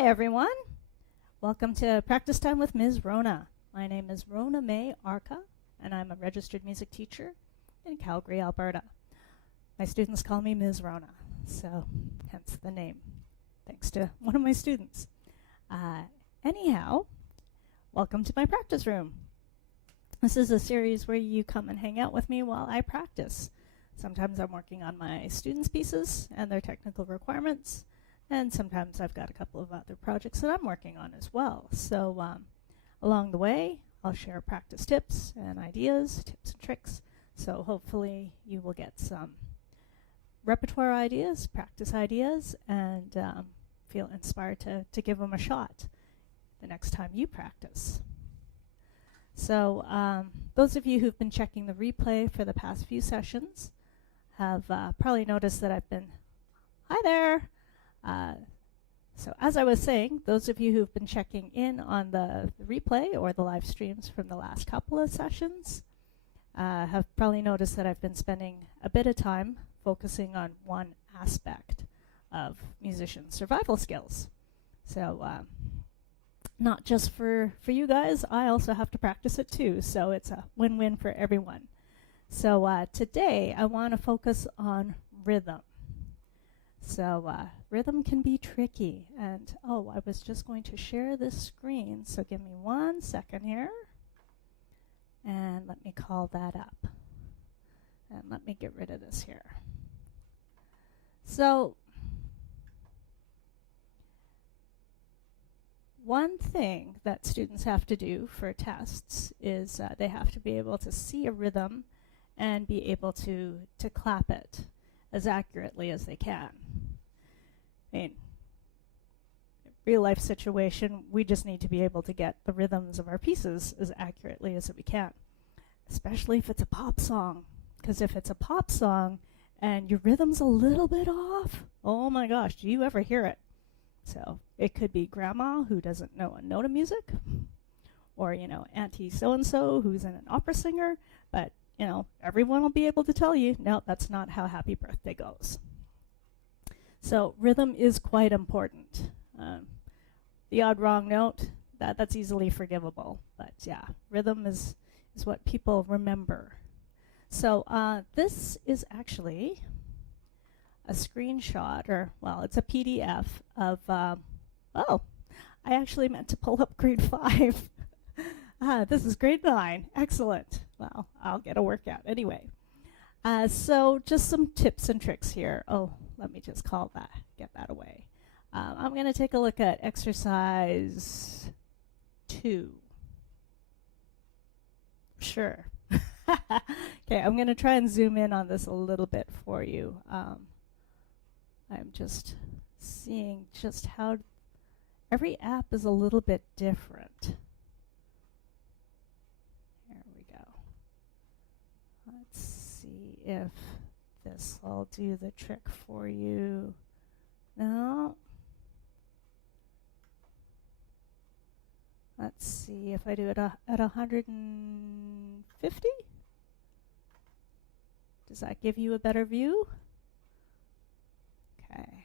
Hi everyone. Welcome to Practice Time with Ms. Rhona. My name is Rhona-Mae Arca, and I'm a registered music teacher in Calgary, Alberta. My students call me Ms. Rhona, so hence the name, thanks to one of my students. Anyhow, welcome to my practice room. This is a series where you come and hang out with me while I practice. Sometimes I'm working on my students' pieces and their technical requirements, and sometimes I've got a couple of other projects that I'm working on as well. So along the way, I'll share practice tips and ideas, tips and tricks. So hopefully you will get some repertoire ideas, practice ideas, and feel inspired to give them a shot the next time you practice. So those of you who've been checking the replay for the past few sessions have probably noticed that I've been, hi there. So as I was saying, those of you who've been checking in on the replay or the live streams from the last couple of sessions have probably noticed that I've been spending a bit of time focusing on one aspect of musician survival skills. So not just for you guys, I also have to practice it too, so it's a win-win for everyone. So today I want to focus on rhythm. So rhythm can be tricky, and I was just going to share this screen, so give me 1 second here, and let me call that up, and let me get rid of this here. So one thing that students have to do for tests is they have to be able to see a rhythm and be able to clap it as accurately as they can. I mean, real life situation, we just need to be able to get the rhythms of our pieces as accurately as we can, especially if it's a pop song. Because if it's a pop song and your rhythm's a little bit off, oh my gosh, do you ever hear it? So it could be grandma who doesn't know a note of music, or, auntie so-and-so who's an opera singer, but everyone will be able to tell you, no, that's not how Happy Birthday goes. So rhythm is quite important. The odd wrong note, that's easily forgivable. But yeah, rhythm is what people remember. So this is actually a screenshot, or, well, it's a PDF of, I actually meant to pull up grade 5. This is grade 9. Excellent. Well, I'll get a workout anyway. So just some tips and tricks here. Let me just get that away. I'm going to take a look at exercise 2. Sure. Okay, I'm going to try and zoom in on this a little bit for you. I'm just seeing just how every app is a little bit different. There we go. Let's see if this will do the trick for you. No. Let's see if I do it at 150. Does that give you a better view? Okay.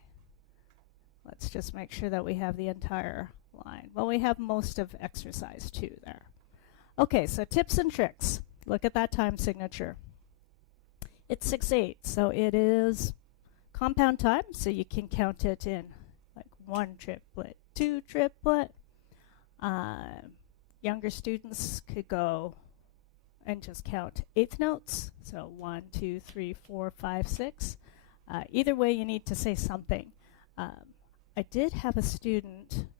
Let's just make sure that we have the entire line. Well, we have most of exercise 2 there. Okay, so tips and tricks. Look at that time signature. It's 6/8, so it is compound time, so you can count it in like 1 triplet, 2 triplet. Younger students could go and just count 1/8 notes, so 1, 2, 3, 4, 5, 6. Either way, you need to say something. I did have a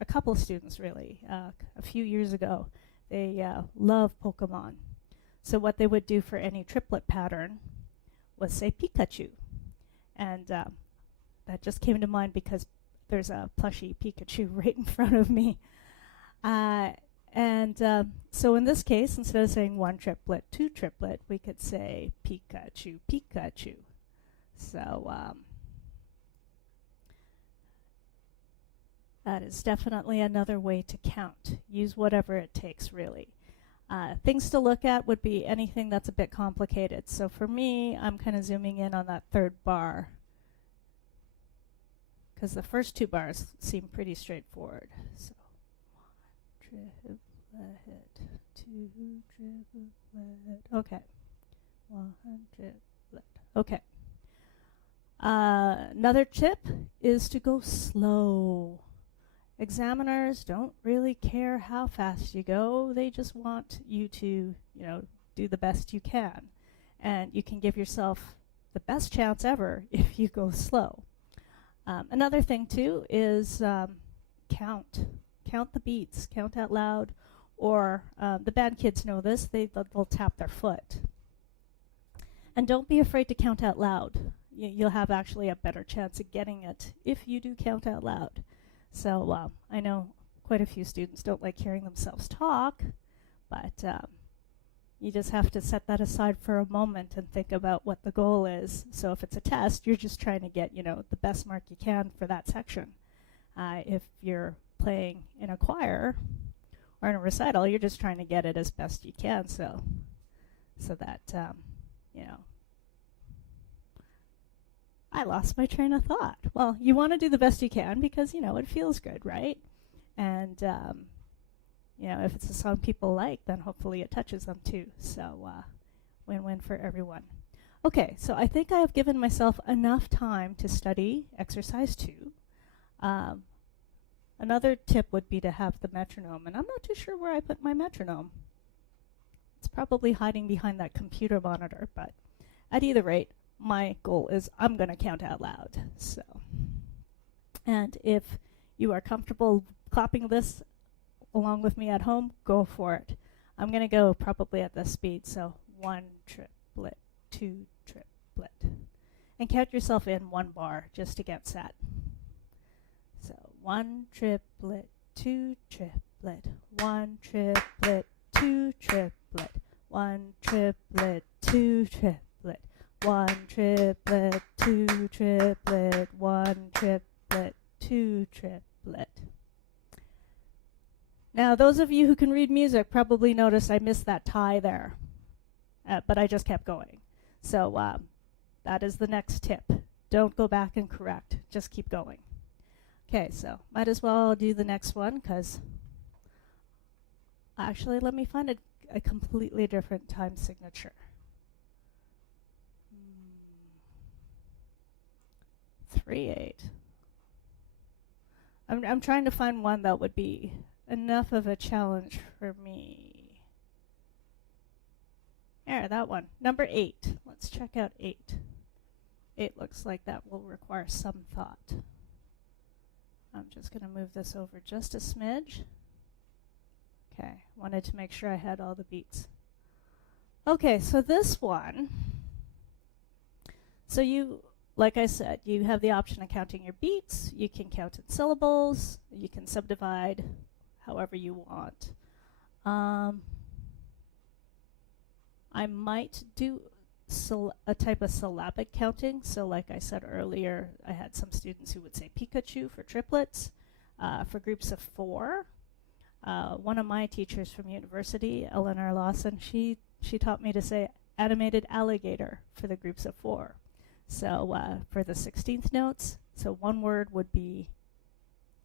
couple of students really, a few years ago. They love Pokemon. So what they would do for any triplet pattern was say Pikachu. And that just came to mind because there's a plushy Pikachu right in front of me. So in this case, instead of saying 1 triplet, 2 triplet, we could say Pikachu, Pikachu. So that is definitely another way to count. Use whatever it takes, really. Things to look at would be anything that's a bit complicated. So for me, I'm kind of zooming in on that 3rd bar. because the first two bars seem pretty straightforward. So, triplet, two triplet. Okay. One triplet. Okay. Another tip is to go slow. Examiners don't really care how fast you go. They just want you to, do the best you can. And you can give yourself the best chance ever if you go slow. Another thing, too, is count. Count the beats. Count out loud. Or the band kids know this. They'll tap their foot. And don't be afraid to count out loud. You'll have actually a better chance of getting it if you do count out loud. So I know quite a few students don't like hearing themselves talk, but you just have to set that aside for a moment and think about what the goal is. So if it's a test, you're just trying to get, the best mark you can for that section. If you're playing in a choir or in a recital, you're just trying to get it as best you can. So that, I lost my train of thought. Well, you want to do the best you can because, it feels good, right? And, if it's a song people like, then hopefully it touches them too. So win-win for everyone. Okay, so I think I have given myself enough time to study exercise 2. Another tip would be to have the metronome, and I'm not too sure where I put my metronome. It's probably hiding behind that computer monitor, but at either rate, my goal is I'm going to count out loud. So, and if you are comfortable clapping this along with me at home, go for it. I'm going to go probably at this speed. So 1 triplet, 2 triplet. And count yourself in 1 bar just to get set. So 1 triplet, 2 triplet, 1 triplet, 2 triplet, 1 triplet, 2 triplet. 1 triplet, 2 triplet, 1 triplet, 2 triplet. Now, those of you who can read music probably noticed I missed that tie there, but I just kept going. So that is the next tip. Don't go back and correct. Just keep going. Okay, so might as well do the next one because actually let me find a completely different time signature. 3/8. I'm trying to find one that would be enough of a challenge for me. There, that one. Number 8. Let's check out 8. 8 looks like that will require some thought. I'm just going to move this over just a smidge. Okay, wanted to make sure I had all the beats. Okay, so this one. So like I said, you have the option of counting your beats. You can count in syllables. You can subdivide however you want. I might do a type of syllabic counting. So like I said earlier, I had some students who would say Pikachu for triplets. For groups of 4, one of my teachers from university, Eleanor Lawson, she taught me to say animated alligator for the groups of 4. So for the 16th notes, so one word would be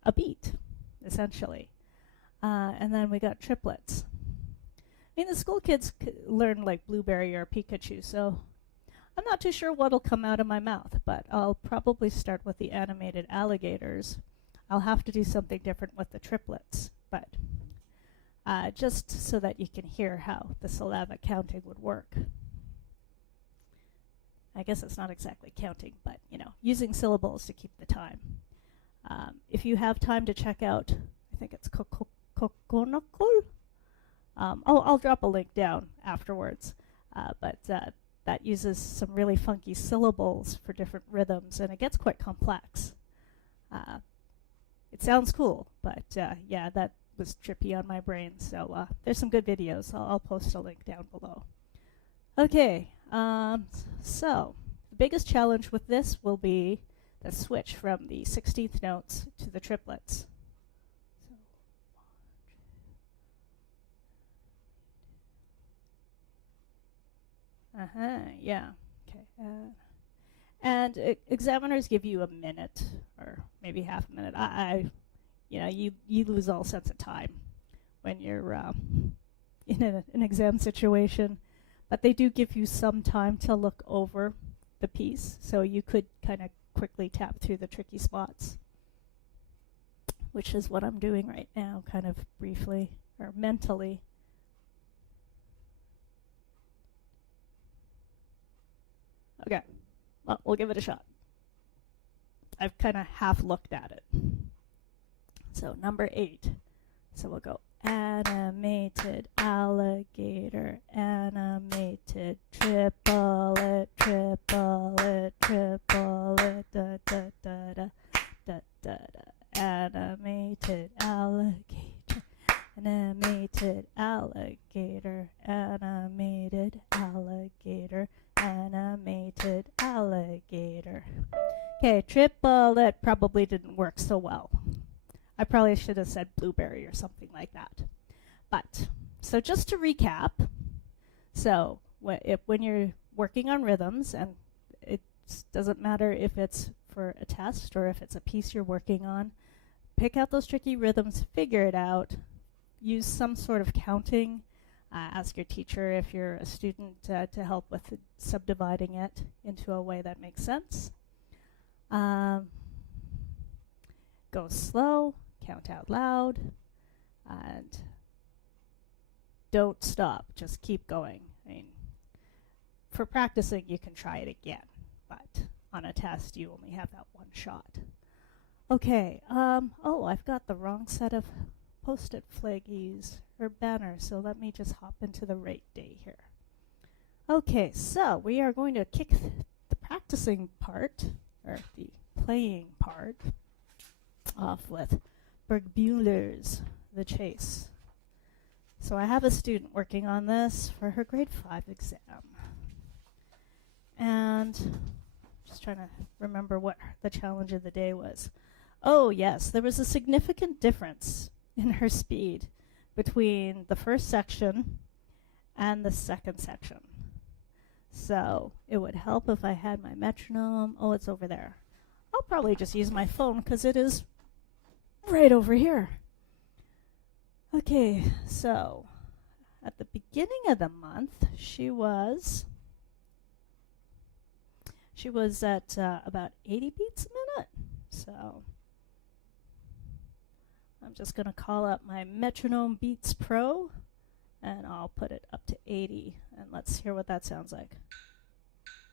a beat, essentially. And then we got triplets. I mean, the school kids learn like blueberry or Pikachu, so I'm not too sure what'll come out of my mouth, but I'll probably start with the animated alligators. I'll have to do something different with the triplets, but just so that you can hear how the syllabic counting would work. I guess it's not exactly counting, but, using syllables to keep the time. If you have time to check out, I think it's Kokonokul. I'll drop a link down afterwards, but that uses some really funky syllables for different rhythms, and it gets quite complex. It sounds cool, but yeah, that was trippy on my brain, so there's some good videos. I'll post a link down below. Okay, so the biggest challenge with this will be the switch from the 16th notes to the triplets. Yeah, okay. And examiners give you a minute or maybe half a minute. You lose all sense of time when you're in an exam situation, but they do give you some time to look over the piece, so you could kind of quickly tap through the tricky spots, which is what I'm doing right now, kind of briefly or mentally. Okay, well, we'll give it a shot. I've kind of half looked at it. So number 8. So we'll go animated alligator, animated triplet, triplet, triplet, da da da da da da da. Animated alligator, animated alligator, animated alligator, animated alligator. Okay, triplet probably didn't work so well. I probably should have said blueberry or something like that. But, so just to recap, so when you're working on rhythms, and it doesn't matter if it's for a test or if it's a piece you're working on, pick out those tricky rhythms, figure it out, use some sort of counting, ask your teacher if you're a student to help with subdividing it into a way that makes sense. Go slow, count out loud, and don't stop, just keep going. I mean, for practicing, you can try it again, but on a test, you only have that one shot. Okay, oh, I've got the wrong set of post-it flaggies or banners, so let me just hop into the right day here. Okay, so we are going to kick the practicing part, or the playing part, off with Burgmüller's The Chase. So I have a student working on this for her grade 5 exam. And just trying to remember what the challenge of the day was. Oh yes, there was a significant difference in her speed between the first section and the second section. So it would help if I had my metronome. Oh, it's over there. I'll probably just use my phone because it is right over here. Okay, so at the beginning of the month, she was at about 80 beats a minute. So I'm just going to call up my Metronome Beats Pro, and I'll put it up to 80, and let's hear what that sounds like.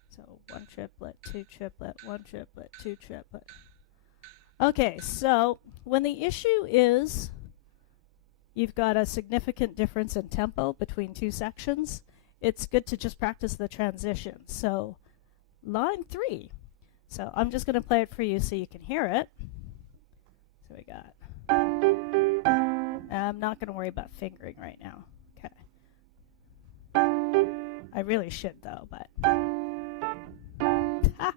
So 1 triplet, 2 triplet, 1 triplet, 2 triplet. Okay, so when the issue is you've got a significant difference in tempo between two sections, it's good to just practice the transition. So line 3. So I'm just going to play it for you so you can hear it. So we got, I'm not going to worry about fingering right now. Okay. I really should though, but. Ha!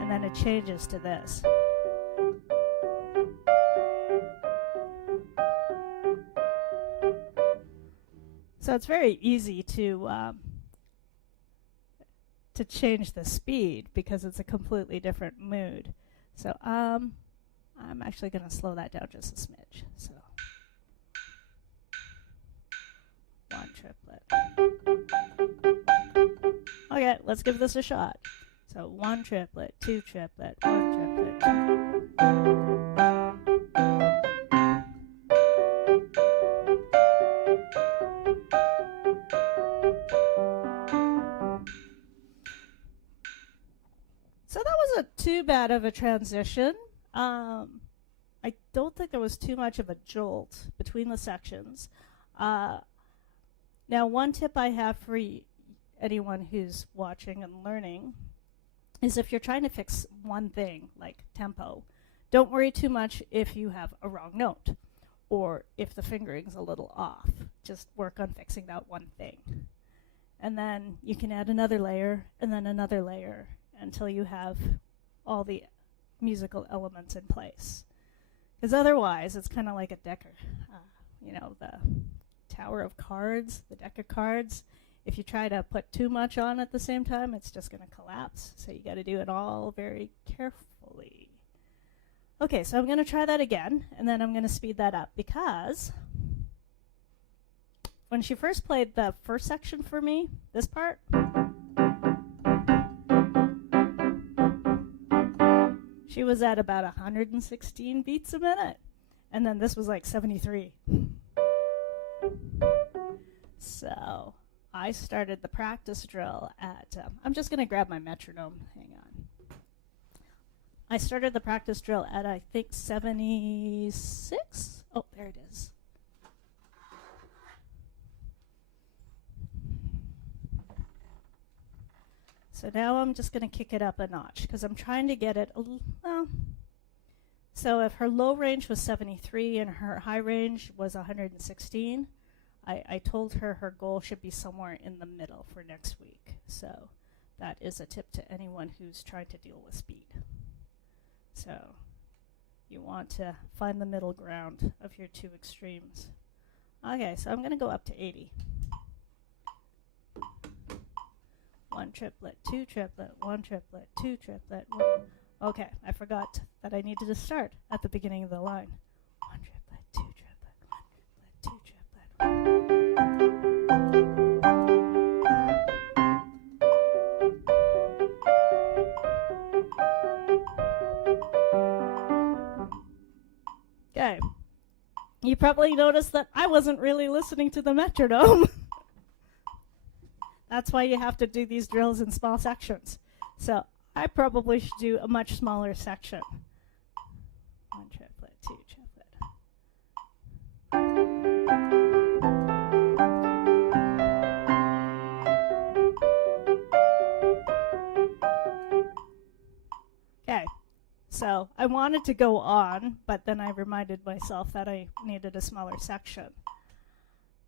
And then it changes to this. So it's very easy to change the speed because it's a completely different mood. So I'm actually going to slow that down just a smidge. So 1 triplet. Okay, let's give this a shot. So 1 triplet, 2 triplet, 1 triplet. So that wasn't too bad of a transition. I don't think there was too much of a jolt between the sections. Now, one tip I have for anyone who's watching and learning is if you're trying to fix one thing, like tempo, don't worry too much if you have a wrong note or if the fingering's a little off. Just work on fixing that one thing. And then you can add another layer and then another layer until you have all the musical elements in place. Because otherwise, it's kind of like a Decker, the tower of cards, the deck of cards. If you try to put too much on at the same time, it's just going to collapse. So you got to do it all very carefully. Okay, so I'm going to try that again, and then I'm going to speed that up because when she first played the first section for me, this part, she was at about 116 beats a minute, and then this was like 73. So I started the practice drill at, I'm just going to grab my metronome, hang on. I started the practice drill at, I think, 76? Oh, there it is. So now I'm just going to kick it up a notch because I'm trying to get it a little, well. So if her low range was 73 and her high range was 116, I told her her goal should be somewhere in the middle for next week. So that is a tip to anyone who's trying to deal with speed. So you want to find the middle ground of your two extremes. Okay, so I'm going to go up to 80. 1 triplet, 2 triplet, 1 triplet, 2 triplet. Okay, I forgot that I needed to start at the beginning of the line. 1 triplet, 2 triplet, 1 triplet, 2 triplet. Okay. You probably noticed that I wasn't really listening to the metronome. That's why you have to do these drills in small sections. So I probably should do a much smaller section. 1 triplet, 2 triplet. Okay, so I wanted to go on, but then I reminded myself that I needed a smaller section.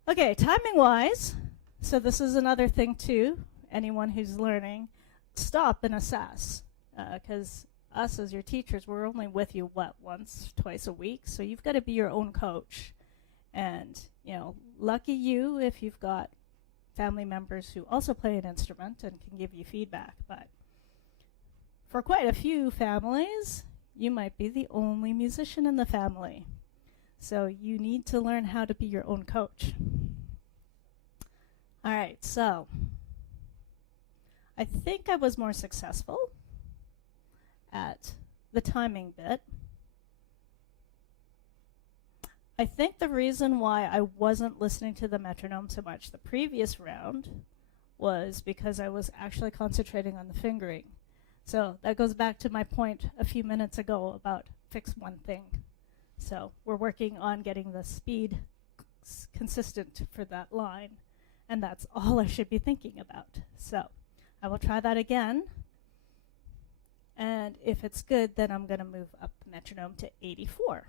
Okay, timing-wise, so this is another thing too, anyone who's learning, stop and assess, because us as your teachers, we're only with you, once, twice a week, so you've got to be your own coach. And, lucky you if you've got family members who also play an instrument and can give you feedback, but for quite a few families, you might be the only musician in the family. So you need to learn how to be your own coach. All right, so I think I was more successful at the timing bit. I think the reason why I wasn't listening to the metronome so much the previous round was because I was actually concentrating on the fingering. So that goes back to my point a few minutes ago about fix one thing. So we're working on getting the speed consistent for that line. And that's all I should be thinking about. So I will try that again. And if it's good, then I'm going to move up the metronome to 84.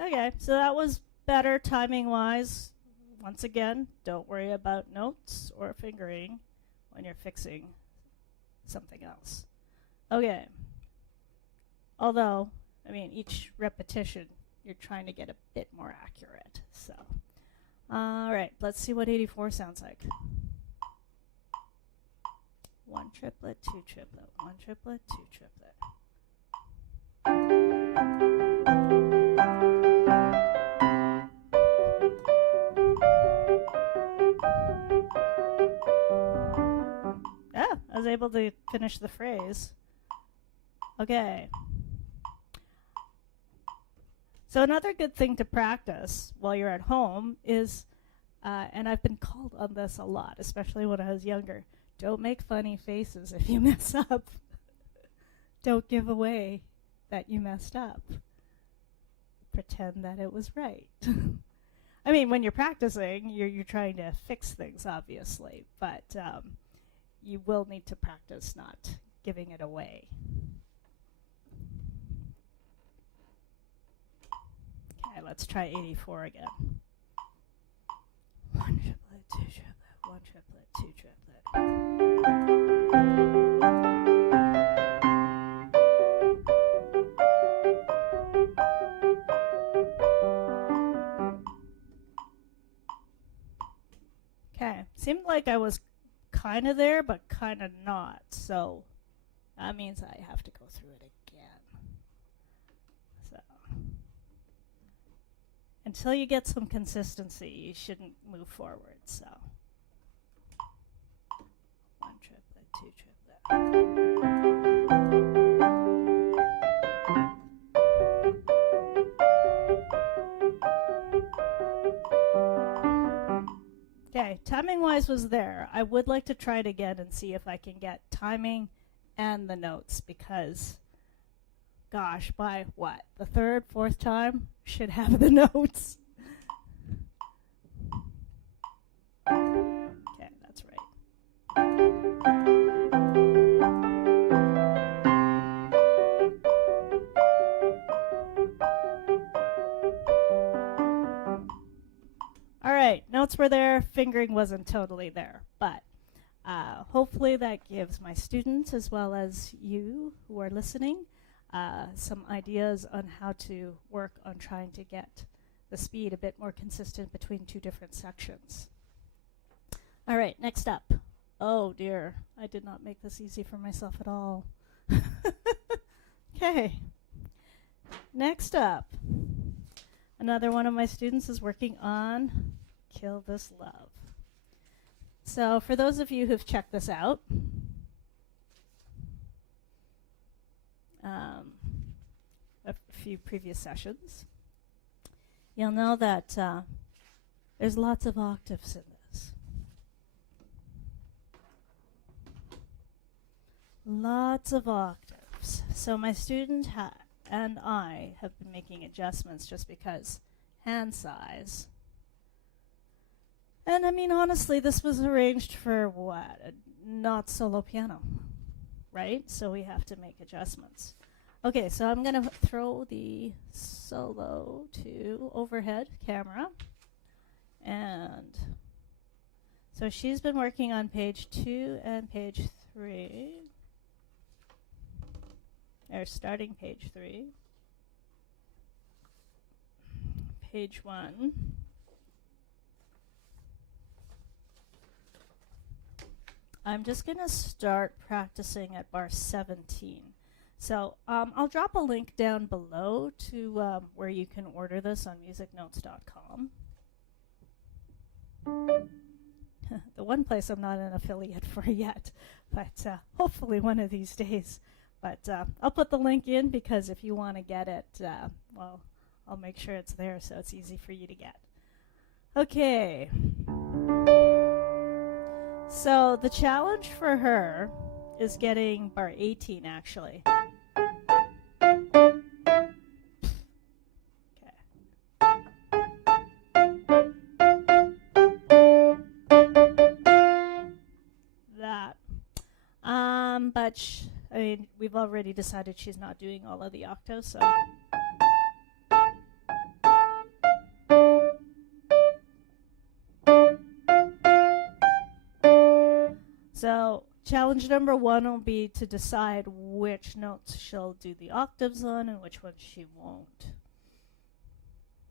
Okay, so that was better timing-wise. Once again, don't worry about notes or fingering when you're fixing something else. Okay. Although, each repetition, you're trying to get a bit more accurate. So, all right, let's see what 84 sounds like. 1 triplet, 2 triplet, 1 triplet, 2 triplet. I was able to finish the phrase. Okay. So another good thing to practice while you're at home is, and I've been called on this a lot, especially when I was younger, don't make funny faces if you mess up. Don't give away that you messed up. Pretend that it was right. When you're practicing, you're trying to fix things, obviously, but you will need to practice not giving it away. Okay, let's try 84 again. 1 triplet, 2 one triplet, two triplet. Okay, seemed like I was kind of there, but kind of not. So that means I have to go through it again. So until you get some consistency, you shouldn't move forward. So one triplet, two triplet. Okay, timing-wise was there. I would like to try it again and see if I can get timing and the notes because, gosh, by what? The third, fourth time, should have the notes. Okay, that's right. All right, notes were there, fingering wasn't totally there, but hopefully that gives my students as well as you who are listening some ideas on how to work on trying to get the speed a bit more consistent between two different sections. All right, next up. Oh dear, I did not make this easy for myself at all. Okay, next up. Another one of my students is working on Kill This Love. So for those of you who've checked this out, a few previous sessions, you'll know that there's lots of octaves in this. Lots of octaves. So my student and I have been making adjustments just because hand size. And I mean, honestly, this was arranged for what? A not solo piano, right? So we have to make adjustments. Okay, so I'm going to throw the solo to overhead camera. And so she's been working on page 2 and page 3. Or starting page 3. Page 1. I'm just going to start practicing at bar 17. So I'll drop a link down below to where you can order this on musicnotes.com. The one place I'm not an affiliate for yet, but hopefully one of these days. But I'll put the link in because if you want to get it, well, I'll make sure it's there so it's easy for you to get. Okay. So the challenge for her is getting bar 18, actually. But I mean, we've already decided she's not doing all of the octaves, so challenge number 1 will be to decide which notes she'll do the octaves on and which ones she won't.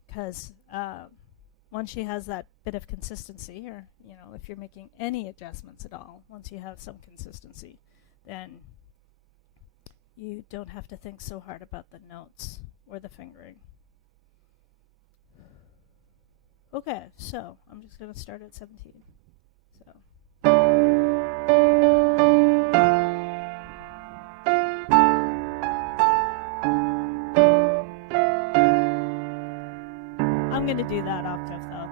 Because once she has that bit of consistency, or if you're making any adjustments at all, once you have some consistency, then you don't have to think so hard about the notes or the fingering. Okay, so I'm just going to start at 17. So. I'm going to do that octave though.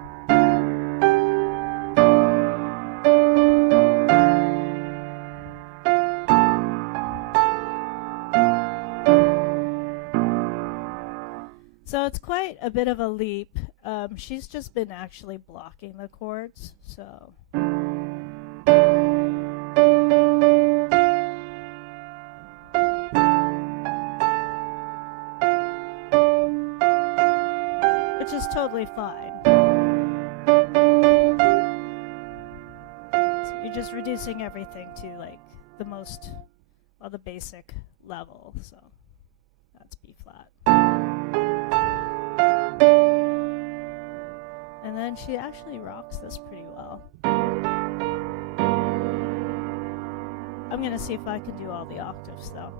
So it's quite a bit of a leap. She's just been actually blocking the chords, so. Which is totally fine. just reducing everything to like the most, well, the basic level. So that's B flat. And then she actually rocks this pretty well. I'm gonna see if I can do all the octaves though.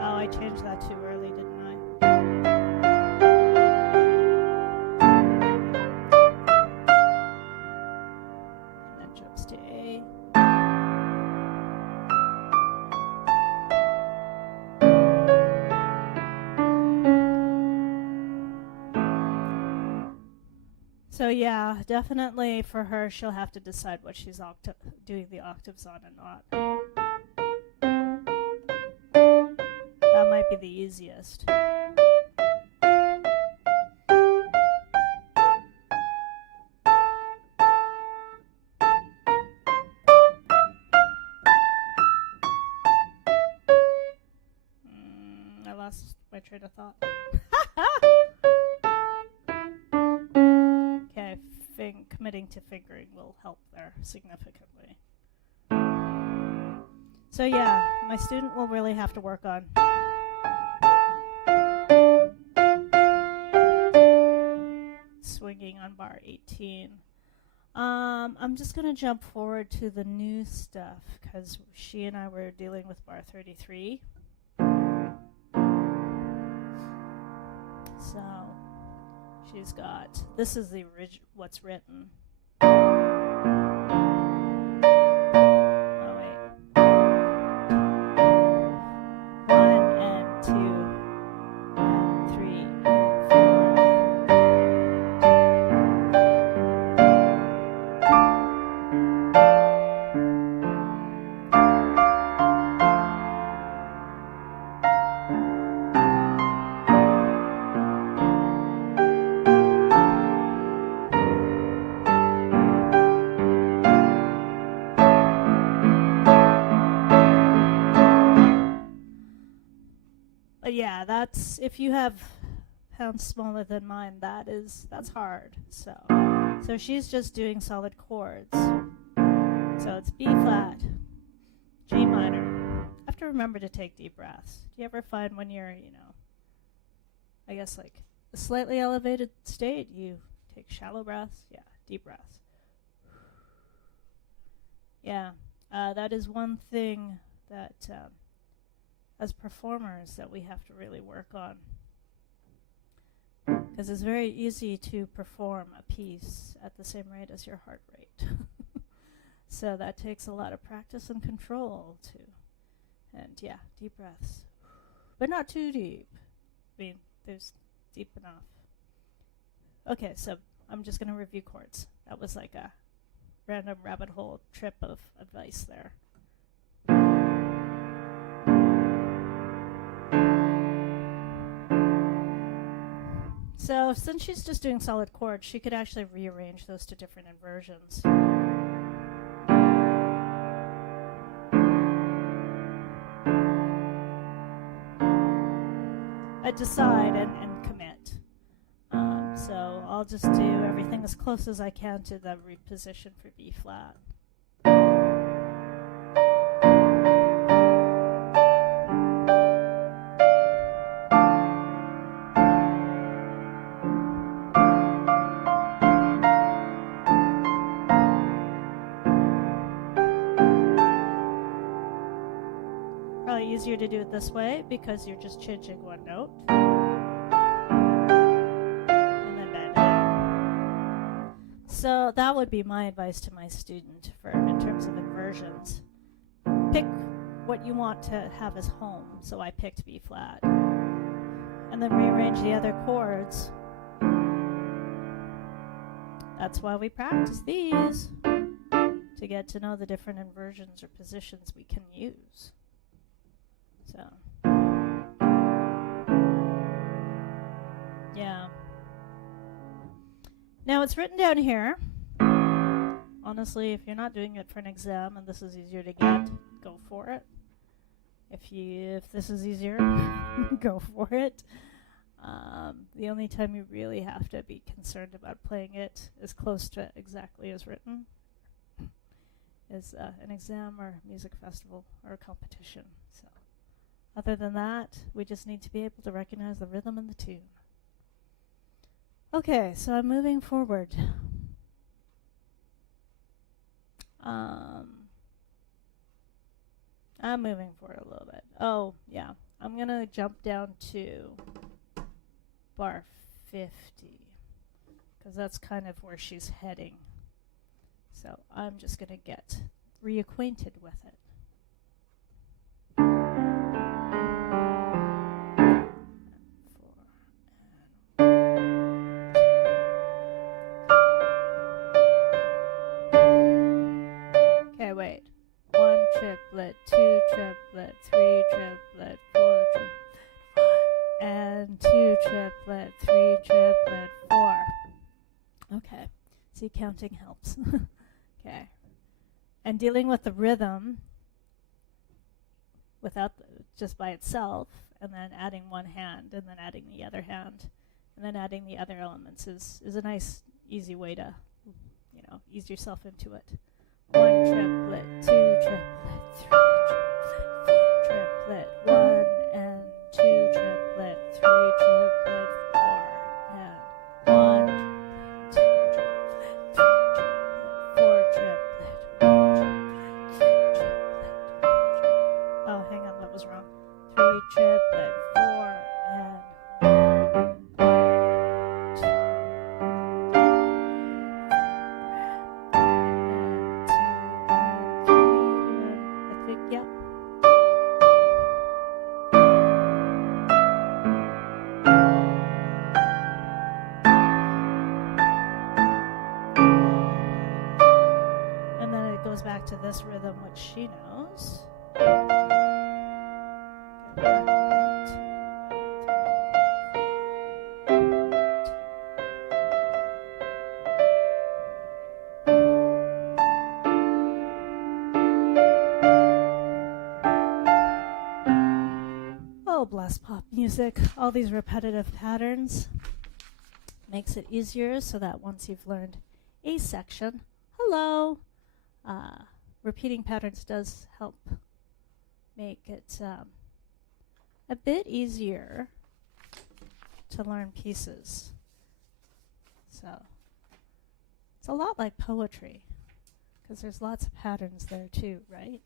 Oh, I changed that too early, didn't I? And then jumps to A. So yeah, definitely for her, she'll have to decide what she's doing the octaves on and not. That might be the easiest. Oh, I lost my train of thought. Committing to fingering will help there significantly. So yeah, my student will really have to work on swinging on bar 18. I'm just going to jump forward to the new stuff because she and I were dealing with bar 33. So she's got, this is the what's written. Oh, wait. 1 and 2 and 3 and yeah, that's, if you have hands smaller than mine, that's hard. So she's just doing solid chords. So it's B flat, G minor. I have to remember to take deep breaths. Do you ever find when you're, I guess like a slightly elevated state, you take shallow breaths? Yeah, deep breaths. Yeah, that is one thing that as performers that we have to really work on, because it's very easy to perform a piece at the same rate as your heart rate. So that takes a lot of practice and control too. And yeah, deep breaths, but not too deep. I mean, there's deep enough. Okay, so I'm just going to review chords. That was like a random rabbit hole trip of advice there. So since she's just doing solid chords, she could actually rearrange those to different inversions. I decide and commit. So I'll just do everything as close as I can to the reposition for B flat. Easier to do it this way because you're just changing one note and then bend down. So that would be my advice to my student in terms of inversions. Pick what you want to have as home. So I picked B flat, and then rearrange the other chords. That's why we practice these, to get to know the different inversions or positions we can use. So, yeah. Now it's written down here. Honestly, if you're not doing it for an exam and this is easier to get, go for it. If this is easier, go for it. The only time you really have to be concerned about playing it as close to exactly as written is an exam or music festival or a competition. So, other than that, we just need to be able to recognize the rhythm and the tune. Okay, so I'm moving forward. I'm moving forward a little bit. Oh, yeah. I'm going to jump down to bar 50, because that's kind of where she's heading. So I'm just going to get reacquainted with it. Okay, wait. 1 triplet, 2 triplet, 3 triplet, 4 triplet, 1, and 2 triplet, 3 triplet, 4. Okay. See, counting helps. Okay. And dealing with the rhythm without just by itself, and then adding one hand, and then adding the other hand, and then adding the other elements is a nice, easy way to, ease yourself into it. 1 triplet, 2 triplet, 3 triplet, 4 triplet, 1 and 2 triplet, 3 triplet, 4 and 1 triplet, 2 triplet, 3 triplet, 4 triplet, 1 triplet, 2 triplet, 1 triplet. Oh, hang on, that was wrong. 3 triplet, 4 and back to this rhythm, which she knows. Oh, bless pop music. All these repetitive patterns makes it easier so that once you've learned a section, hello, repeating patterns does help make it a bit easier to learn pieces. So it's a lot like poetry, because there's lots of patterns there too, right?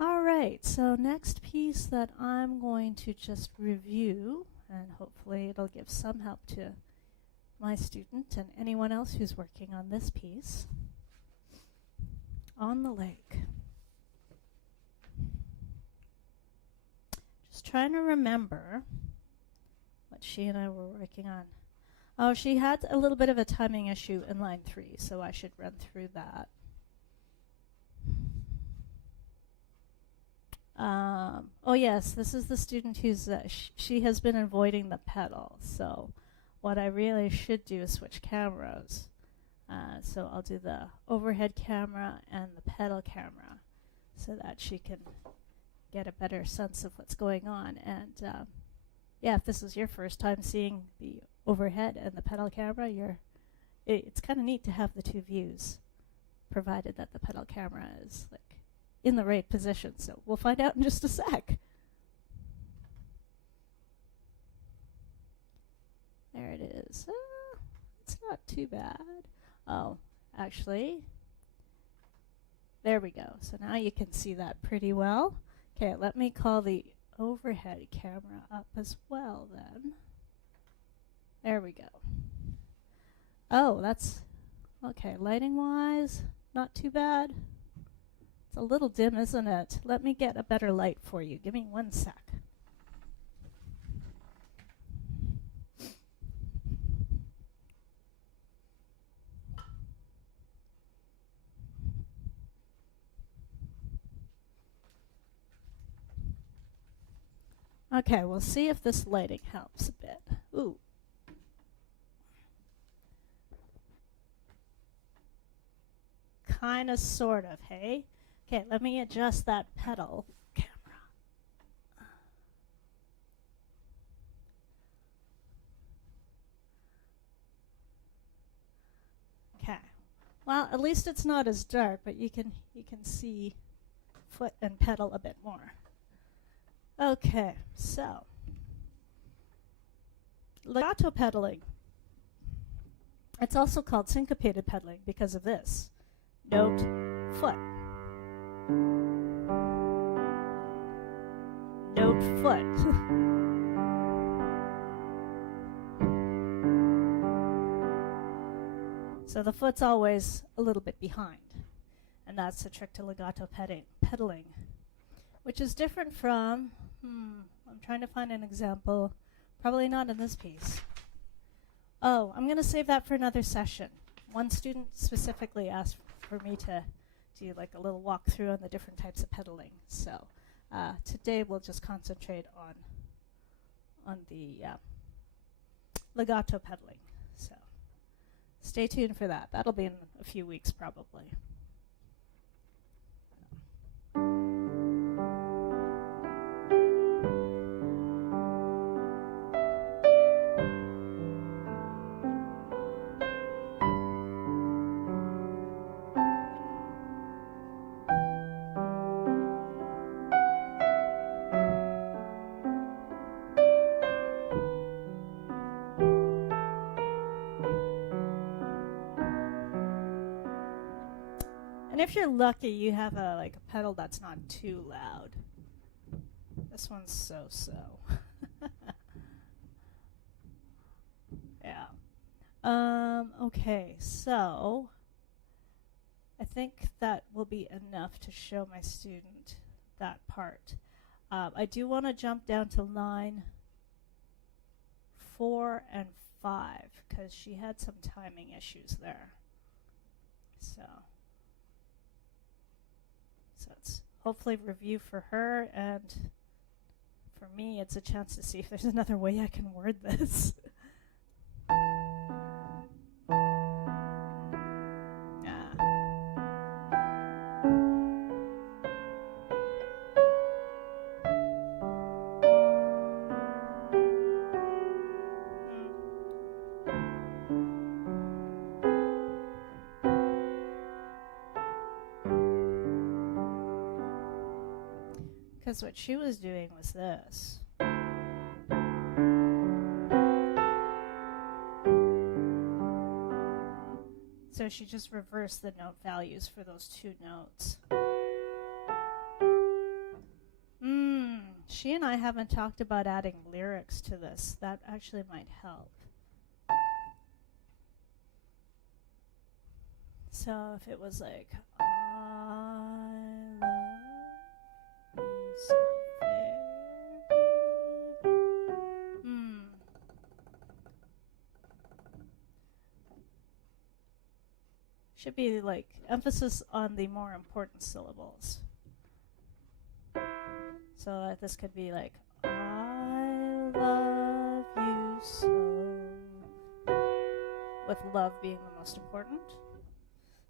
All right, so next piece that I'm going to just review, and hopefully it'll give some help to my student and anyone else who's working on this piece, On the Lake. Just trying to remember what she and I were working on. Oh, she had a little bit of a timing issue in line 3, so I should run through that. Oh yes, this is the student who's, she has been avoiding the pedal, so what I really should do is switch cameras. So I'll do the overhead camera and the pedal camera so that she can get a better sense of what's going on. And yeah, if this is your first time seeing the overhead and the pedal camera, it's kind of neat to have the two views, provided that the pedal camera is like in the right position. So we'll find out in just a sec. There it is. It's not too bad. Oh, actually, there we go. So now you can see that pretty well. Okay, let me call the overhead camera up as well then. There we go. Oh, that's okay. Lighting wise, not too bad. It's a little dim, isn't it? Let me get a better light for you. Give me 1 sec. Okay, we'll see if this lighting helps a bit. Ooh. Kind of, sort of, hey? Okay, let me adjust that pedal camera. Okay. Well, at least it's not as dark, but you can see foot and pedal a bit more. Okay, so legato pedaling. It's also called syncopated pedaling because of this. Note, foot. Note, foot. So the foot's always a little bit behind. And that's the trick to legato pedaling, which is different from, I'm trying to find an example. Probably not in this piece. Oh, I'm going to save that for another session. One student specifically asked for me to do like a little walkthrough on the different types of pedaling. So today we'll just concentrate on the legato pedaling. So stay tuned for that. That'll be in a few weeks probably. If you're lucky, you have a pedal that's not too loud. This one's so. Yeah. Okay, so I think that will be enough to show my student that part. I do want to jump down to line 4 and 5 because she had some timing issues there. So it's hopefully review for her, and for me it's a chance to see if there's another way I can word this. Because what she was doing was this. So she just reversed the note values for those two notes. She and I haven't talked about adding lyrics to this. That actually might help. So if it was like, I love you so very. Should be like emphasis on the more important syllables. So this could be like, I love you so, with love being the most important.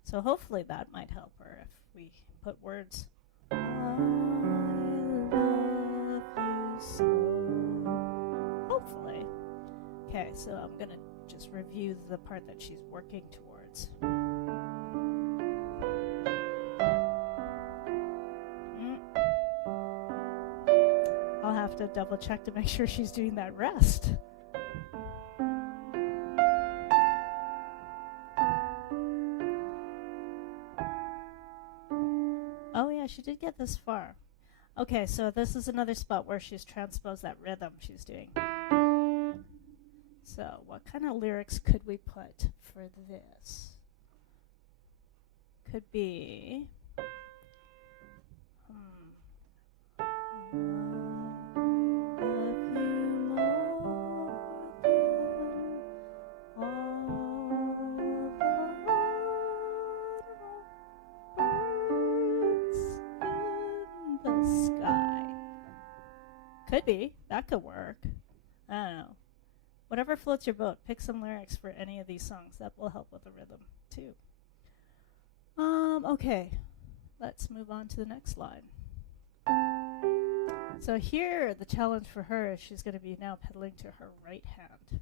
So hopefully that might help her if we put words. I love you so. Hopefully. Okay, so I'm going to just review the part that she's working towards. I'll have to double check to make sure she's doing that rest. Oh yeah, she did get this far. Okay, so this is another spot where she's transposed that rhythm she's doing. So what kind of lyrics could we put for this? Could be... Could be. That could work. I don't know. Whatever floats your boat. Pick some lyrics for any of these songs. That will help with the rhythm, too. Okay. let's move on to the next line. So here, the challenge for her is she's going to be now pedaling to her right hand.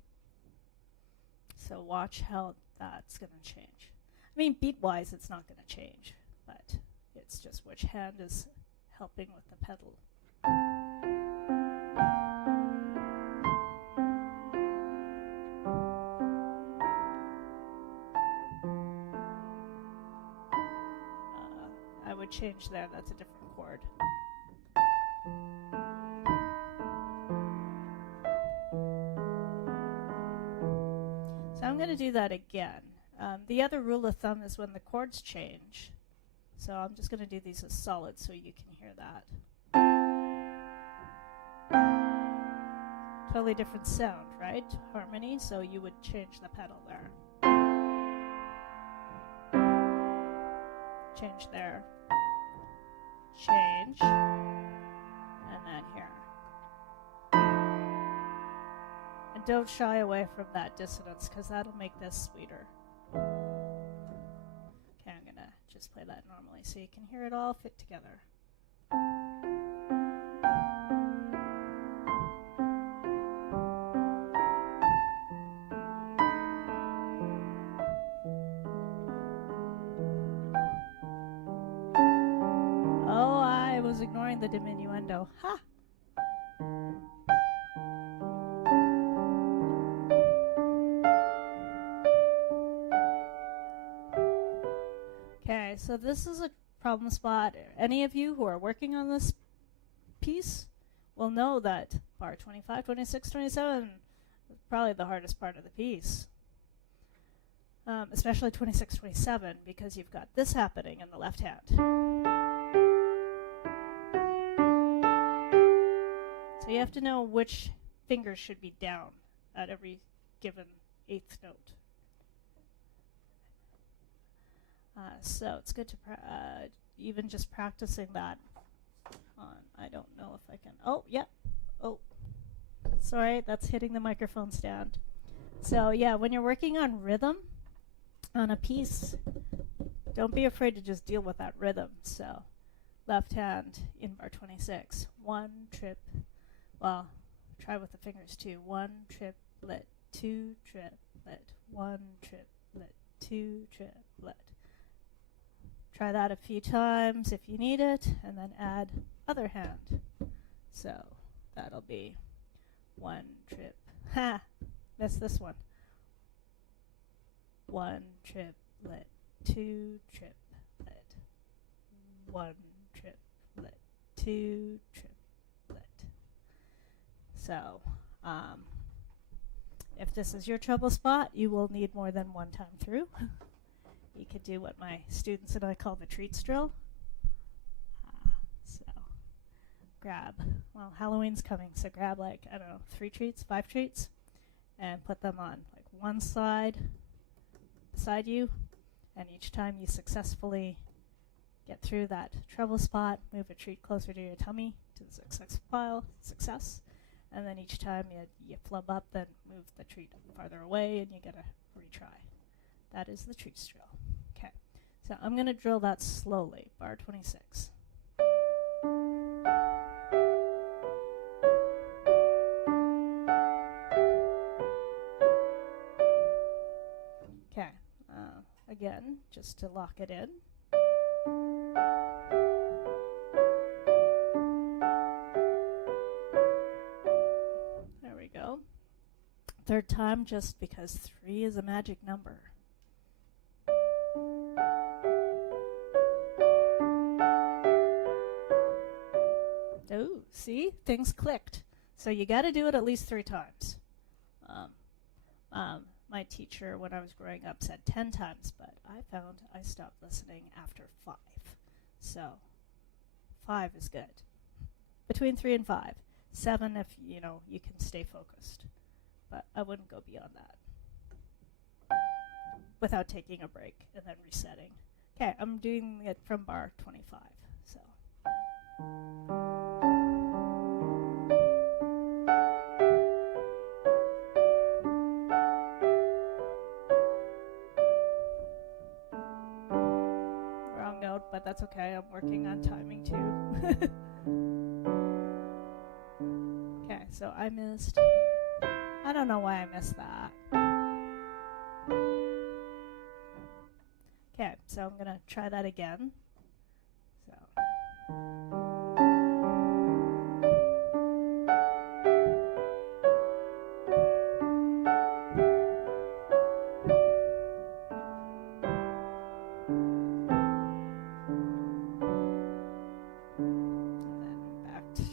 So watch how that's going to change. I mean, beat-wise, it's not going to change, but it's just which hand is helping with the pedal. I would change there. That's a different chord. So I'm going to do that again. The other rule of thumb is when the chords change. So I'm just going to do these as solid so you can hear that. Totally different sound, right? Harmony, so you would change the pedal there. Change there. Change. And then here. And don't shy away from that dissonance because that'll make this sweeter. Okay, I'm going to just play that normally so you can hear it all fit together. Oh, I was ignoring the diminuendo. Ha! Okay, so this is a problem spot. Any of you who are working on this piece will know that bar 25, 26, 27 is probably the hardest part of the piece. Especially 26, 27, because you've got this happening in the left hand. So you have to know which fingers should be down at every given eighth note. So it's good to even just practicing that on. I don't know if I can. Oh, yeah. Oh, sorry, that's hitting the microphone stand. So yeah, when you're working on rhythm on a piece, don't be afraid to just deal with that rhythm. So left hand in bar 26, one trip. Well, try with the fingers too. One triplet, two triplet, one triplet, two triplet. Try that a few times if you need it, and then add other hand. So that'll be one trip. Ha! Missed this one. One triplet, two triplet, one triplet, two triplet. So if this is your trouble spot, you will need more than one time through. You could do what my students and I call the treats drill. So grab, well, Halloween's coming, so grab like, I don't know, 3 treats, 5 treats, and put them on like one side beside you, and each time you successfully get through that treble spot, move a treat closer to your tummy to the success, and then each time you flub up, then move the treat farther away, and you get a retry. That is the treats drill. Okay, so I'm going to drill that slowly, bar 26. Okay, again, just to lock it in. There we go. Third time, just because 3 is a magic number. Oh, see? Things clicked. So you got to do it at least 3 times. My teacher, when I was growing up, said 10 times, but I found I stopped listening after 5. So 5 is good. Between 3 and 5. 7 if, you can stay focused. But I wouldn't go beyond that without taking a break and then resetting. Okay, I'm doing it from bar 25. So. but that's okay. I'm working on timing too. Okay, so I missed. I don't know why I missed that. Okay, so I'm gonna try that again. So.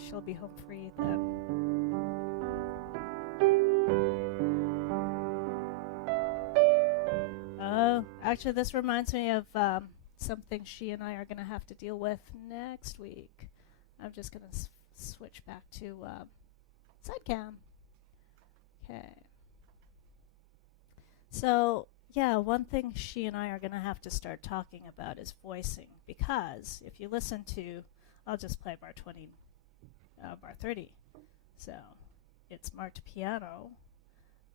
She'll be home free then. Oh, actually, this reminds me of something she and I are going to have to deal with next week. I'm just going to switch back to sidecam. Okay. So, yeah, one thing she and I are going to have to start talking about is voicing, because if you listen to, I'll just play bar 20. Bar 30. So it's marked piano,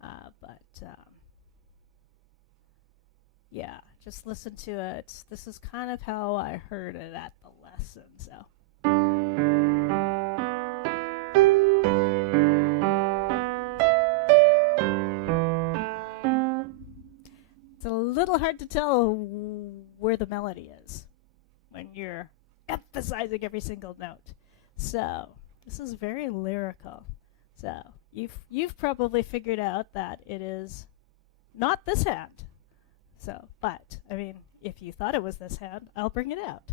but yeah, just listen to it. This is kind of how I heard it at the lesson. So it's a little hard to tell where the melody is when you're emphasizing every single note. So this is very lyrical. So you've probably figured out that it is not this hand. So, but I mean, if you thought it was this hand, I'll bring it out.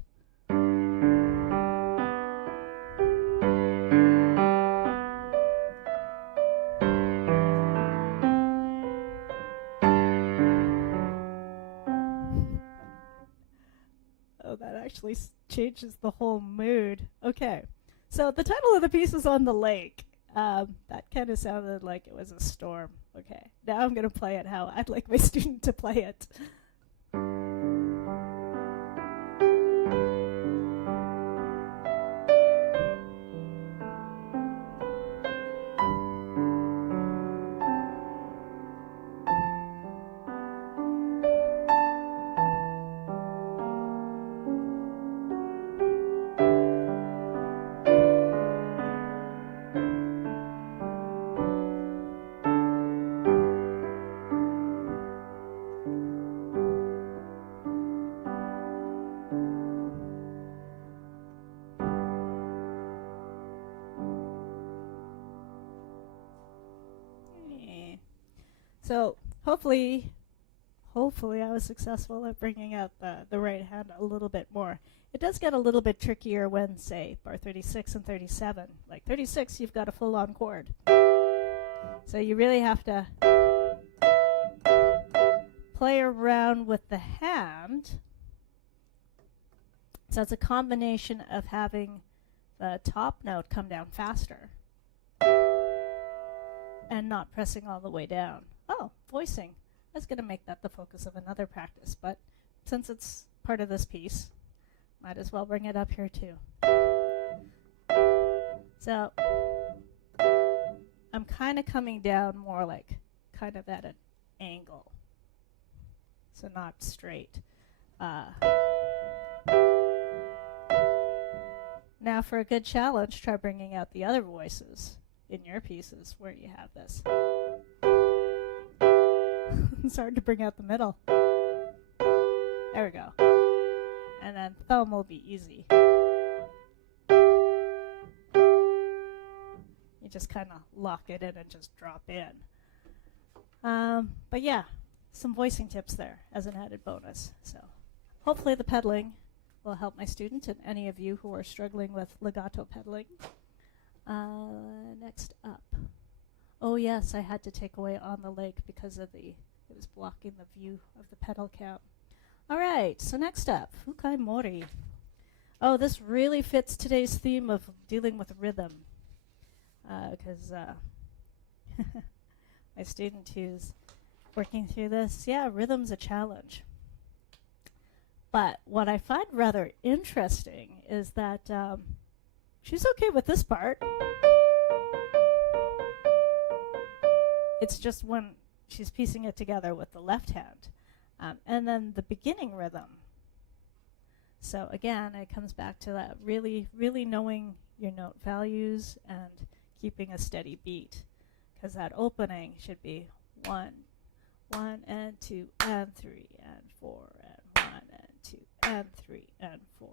Oh, that actually changes the whole mood. Okay. So the title of the piece is On the Lake. That kind of sounded like it was a storm. Okay, now I'm going to play it how I'd like my student to play it. So hopefully I was successful at bringing out the right hand a little bit more. It does get a little bit trickier when, say, bar 36 and 37. Like 36, you've got a full-on chord. So you really have to play around with the hand. So it's a combination of having the top note come down faster and not pressing all the way down. Oh, voicing. I was going to make that the focus of another practice, but since it's part of this piece, might as well bring it up here too. So I'm kind of coming down more like kind of at an angle, so not straight. Now for a good challenge, try bringing out the other voices in your pieces where you have this. It's hard to bring out the middle. There we go. And then thumb will be easy. You just kind of lock it in and just drop in. But yeah, some voicing tips there as an added bonus. So hopefully the pedaling will help my student and any of you who are struggling with legato pedaling. Next up. Oh yes, I had to take away On the Lake because of it was blocking the view of the pedal cam. All right, so next up, Fukai Mori. Oh, this really fits today's theme of dealing with rhythm. Because my student who's working through this, yeah, rhythm's a challenge. But what I find rather interesting is that she's okay with this part. It's just when she's piecing it together with the left hand. And then the beginning rhythm. So again, it comes back to that really, really knowing your note values and keeping a steady beat, because that opening should be 1, 1 and 2 and 3 and 4 and 1 and 2 and 3 and 4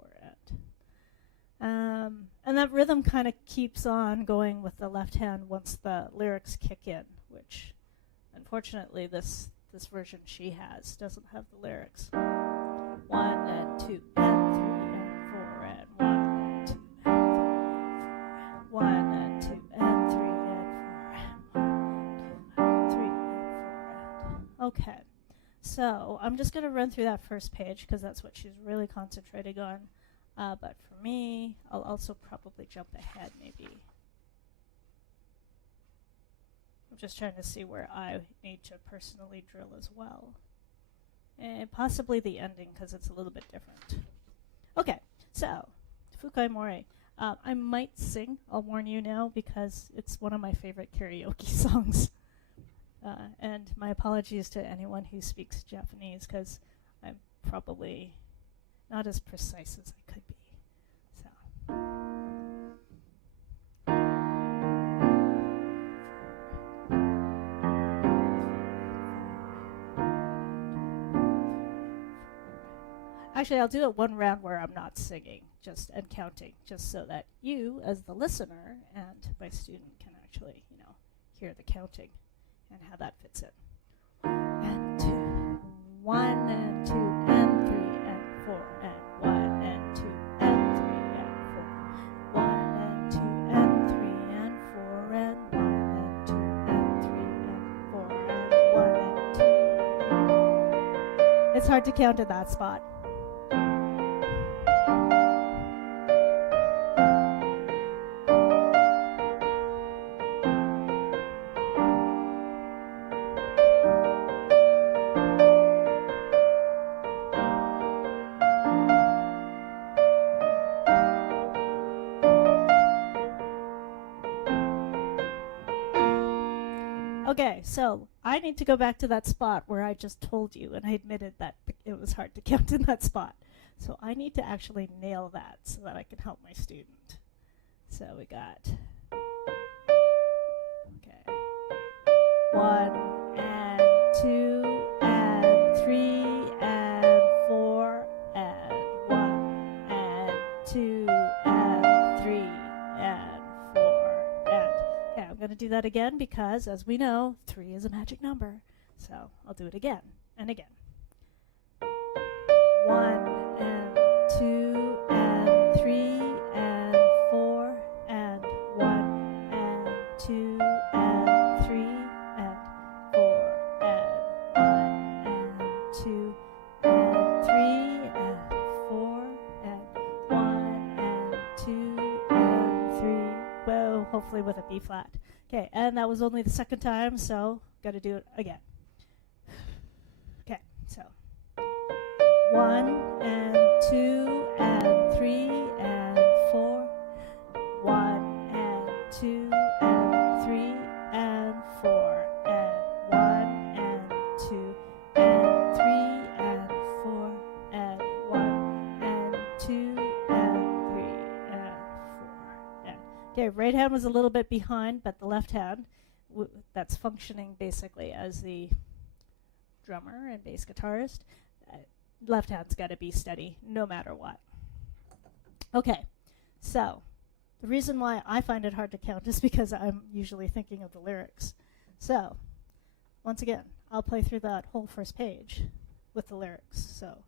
and that rhythm kind of keeps on going with the left hand once the lyrics kick in, which unfortunately this version she has doesn't have the lyrics. 1 and 2 and 3 and 4 and 1 and 2 and 3 and 4 and 1 and 2 and 3 and 4 and 1 and 2 and 3 and 4 and. Okay, so I'm just going to run through that first page because that's what she's really concentrating on. But for me, I'll also probably jump ahead maybe. I'm just trying to see where I need to personally drill as well. And possibly the ending because it's a little bit different. Okay, so Fukai Mori. I might sing, I'll warn you now, because it's one of my favorite karaoke songs. And my apologies to anyone who speaks Japanese because I'm probably not as precise as I could be. So. Actually, I'll do it one round where I'm not singing and counting, just so that you, as the listener, and my student can actually, hear the counting and how that fits in. And 2, 1 and 2 and 3 and 4 and 1 and 2 and 3 and 4, 1 and 2 and 3 and 4 and 1 and 2 and 3 and 4 and 1 and 2. It's hard to count at that spot. Okay, so I need to go back to that spot where I just told you, and I admitted that it was hard to count in that spot. So I need to actually nail that so that I can help my student. So we got, okay, 1 and 2 and 3 and 4 and 1 and 2 and 3 and 4 and. Okay, I'm going to do that again because, as we know, 3 is a magic number. So I'll do it again and again. 1 and 2 and 3 and 4 and 1 and 2 and 3 and 4 and 1 and 2 and 3 and 4 and 1 and 2 and 3. Well, hopefully with a B flat. Okay, and that was only the second time, so got to do it again. Okay, so 1 and 2 and 3 and 4, 1 and 2 and 3 and 4 and 1 and 2 and 3 and 4 and 1 and 2 and 3 and 4 and. Okay, right hand was a little bit behind, but the left hand that's functioning basically as the drummer and bass guitarist. Left hand's got to be steady no matter what. Okay, so the reason why I find it hard to count is because I'm usually thinking of the lyrics. So, once again, I'll play through that whole first page with the lyrics. So,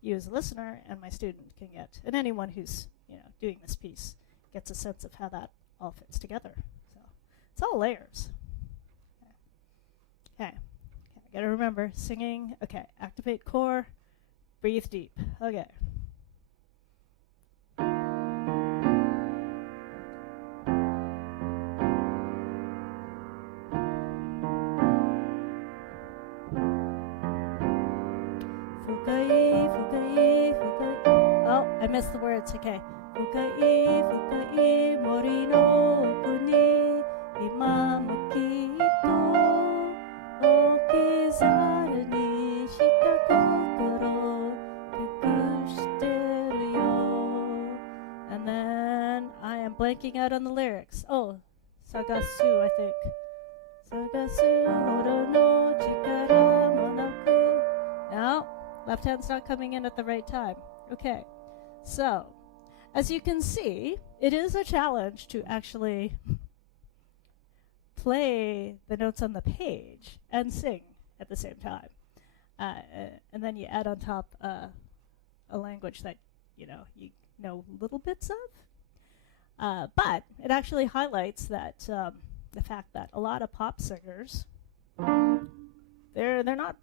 you as a listener and my student can get, and anyone who's doing this piece gets a sense of how that all fits together. So, it's all layers. Okay, gotta remember singing. Okay, activate core. Breathe deep. Okay. Fukai, fukai, fukai. Oh, I missed the words. Okay. Fukai, fukai, mori no oku ni imamuki to okizaru ni shita kokoro. blanking out on the lyrics. Oh, Sagasu, I think. Sagasu horo no chikara monaku. No, left hand's not coming in at the right time. Okay, so as you can see, it is a challenge to actually play the notes on the page and sing at the same time. And then you add on top a language that you know little bits of. But it actually highlights that the fact that a lot of pop singers, they're not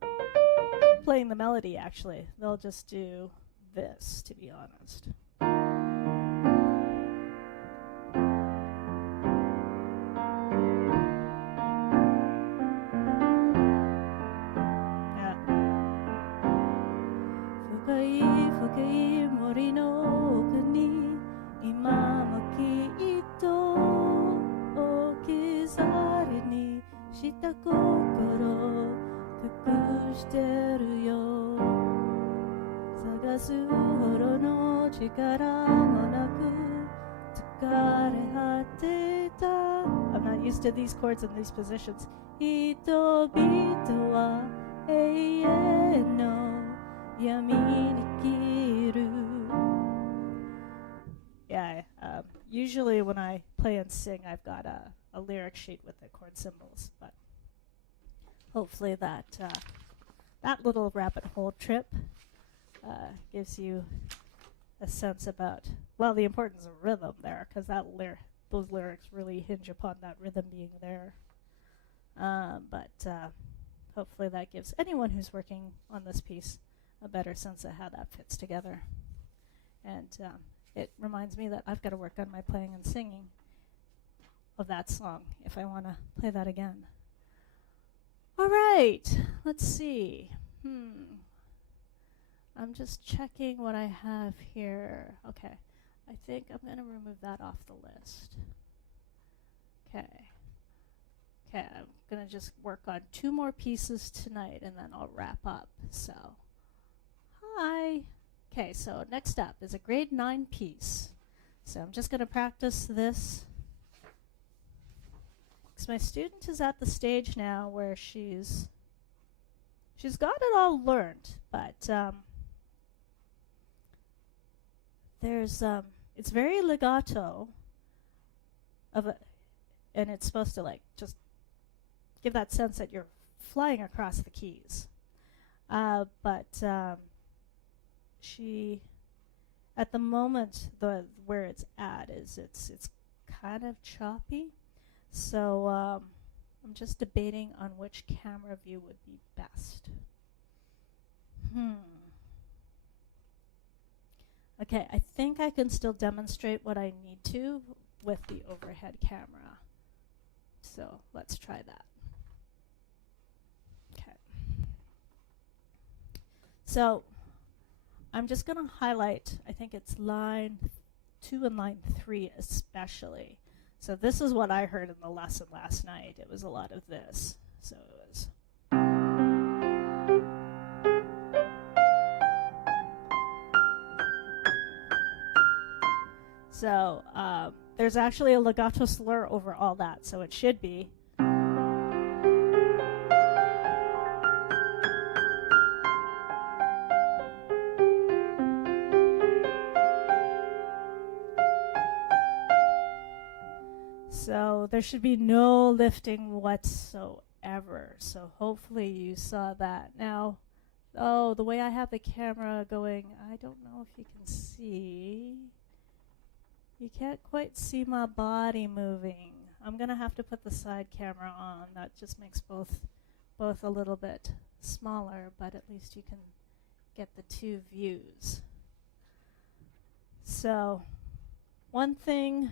playing the melody actually. They'll just do this, to be honest. Fukai Mori no oku ni ima mo kitto okizari ni shita kokoro kakushiteru yo sagasu horo no chikara mo naku tsukare hateta. I'm not used to these chords in these positions. Hitobito wa eie no yeah, usually when I play and sing, I've got a lyric sheet with the chord symbols, but hopefully that little rabbit hole trip gives you a sense about, well, the importance of rhythm there, because those lyrics really hinge upon that rhythm being there. But hopefully that gives anyone who's working on this piece a better sense of how that fits together. And it reminds me that I've got to work on my playing and singing of that song if I want to play that again. All right, let's see. I'm just checking what I have here. Okay, I think I'm going to remove that off the list. Okay, I'm going to just work on 2 more pieces tonight and then I'll wrap up. So hi. Okay, so next up is a grade 9 piece. So I'm just going to practice this. Because my student is at the stage now where she's got it all learned, but it's very legato and it's supposed to like just give that sense that you're flying across the keys. But she, at the moment, where it's at is it's kind of choppy. So I'm just debating on which camera view would be best. Okay, I think I can still demonstrate what I need to with the overhead camera. So let's try that. Okay. So I'm just going to highlight, I think it's line 2 and line 3 especially. So this is what I heard in the lesson last night. It was a lot of this. So it was. So there's actually a legato slur over all that, so it should be. So there should be no lifting whatsoever. So hopefully you saw that. Now, the way I have the camera going, I don't know if you can see. You can't quite see my body moving. I'm going to have to put the side camera on. That just makes both a little bit smaller, but at least you can get the 2 views. So one thing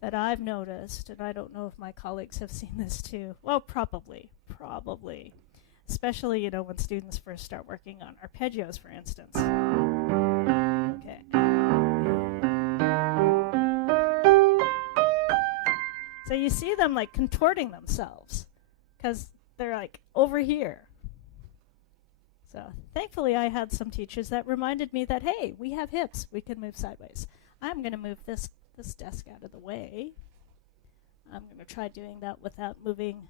that I've noticed, and I don't know if my colleagues have seen this too, well, probably, especially, when students first start working on arpeggios, for instance. Okay. So you see them like contorting themselves because they're like over here. So thankfully I had some teachers that reminded me that, hey, we have hips, we can move sideways. I'm going to move this this desk out of the way. I'm going to try doing that without moving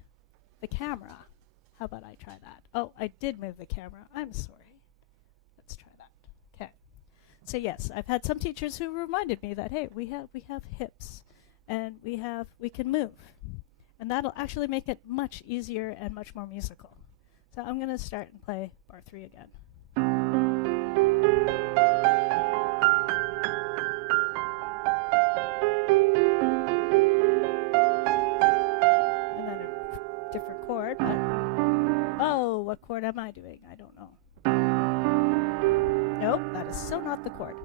the camera. How about I try that? Oh, I did move the camera. I'm sorry. Let's try that. Okay. So yes, I've had some teachers who reminded me that, hey, we have hips and we can move. And that'll actually make it much easier and much more musical. So I'm going to start and play bar 3 again. And then a different chord, but oh, what chord am I doing? I don't know. Nope, that is so not the chord.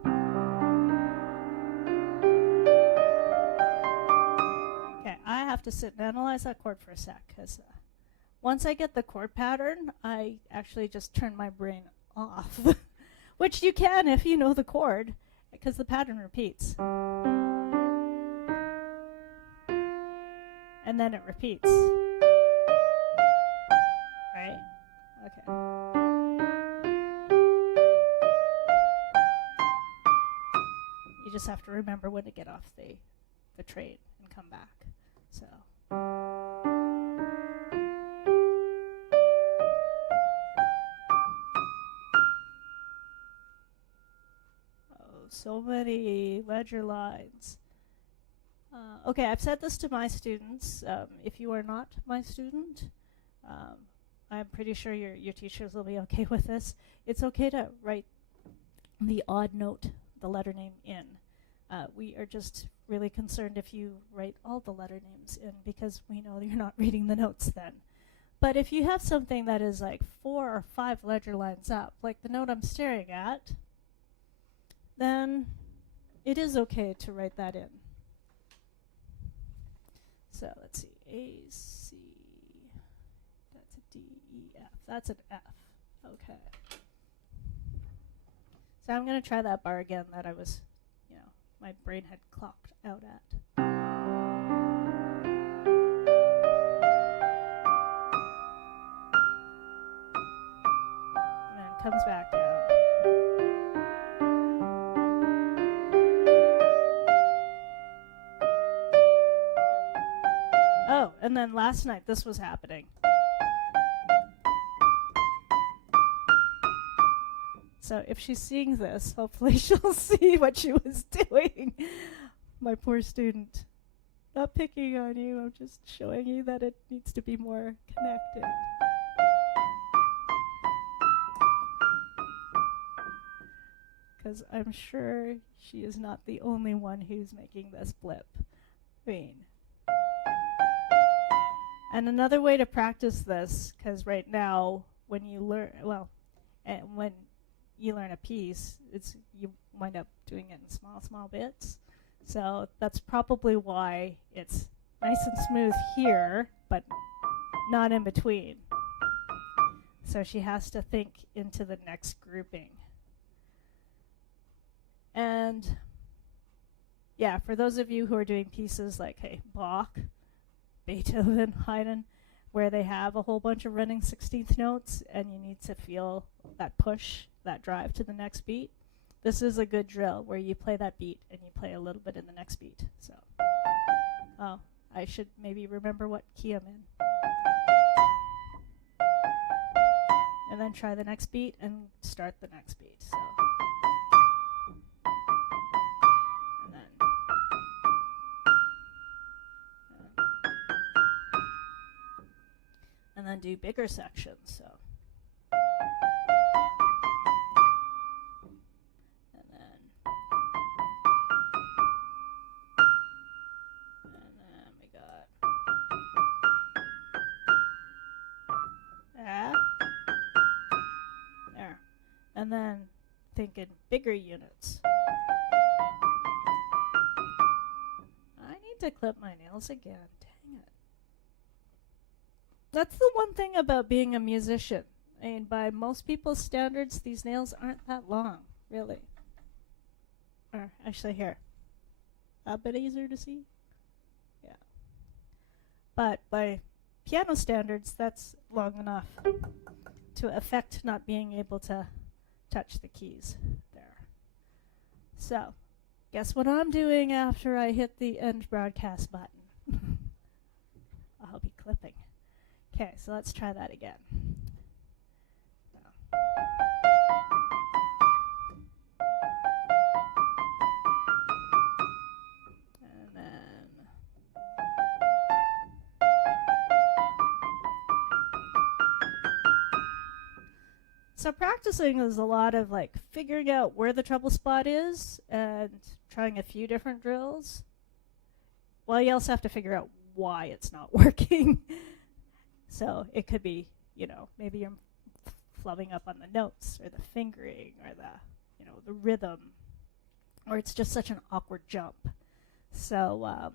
Okay, I have to sit and analyze that chord for a sec, because once I get the chord pattern, I actually just turn my brain off, which you can if you know the chord, because the pattern repeats. And then it repeats. Right? Okay. You just have to remember when to get off the train and come back. So. So many ledger lines. Okay, I've said this to my students. If you are not my student, I'm pretty sure your teachers will be okay with this. It's okay to write the odd note, the letter name in. We are just really concerned if you write all the letter names in, because we know you're not reading the notes then. But if you have something that is like 4 or 5 ledger lines up, like the note I'm staring at, then it is okay to write that in. So let's see, A, C, that's a D, E, F. That's an F. Okay. So I'm going to try that bar again that I was, my brain had clocked out at. And then it comes back down. Oh, and then last night this was happening. So if she's seeing this, hopefully she'll see what she was doing. My poor student. Not picking on you, I'm just showing you that it needs to be more connected. Because I'm sure she is not the only one who's making this blip. I mean. And another way to practice this, because right now, when you learn, when you learn a piece, you wind up doing it in small bits. So that's probably why it's nice and smooth here, but not in between. So she has to think into the next grouping. And yeah, for those of you who are doing pieces like, hey, Bach, Beethoven, Haydn, where they have a whole bunch of running 16th notes and you need to feel that push, that drive to the next beat. This is a good drill where you play that beat and you play a little bit in the next beat. So, oh, I should maybe remember what key I'm in. And then try the next beat and start the next beat. So. And then do bigger sections, so. And then we got that. There. And then think in bigger units. I need to clip my nails again. Dang it. That's the one thing about being a musician. I mean, by most people's standards, these nails aren't that long, really. Or actually, here. A bit easier to see. Yeah. But by piano standards, that's long enough to affect not being able to touch the keys there. So, guess what I'm doing after I hit the end broadcast button? I'll be clipping. Okay, so let's try that again. And then so practicing is a lot of like figuring out where the treble spot is and trying a few different drills. Well, you also have to figure out why it's not working. So it could be, you know, maybe you're flubbing up on the notes or the fingering or the, you know, the rhythm, or it's just such an awkward jump. So,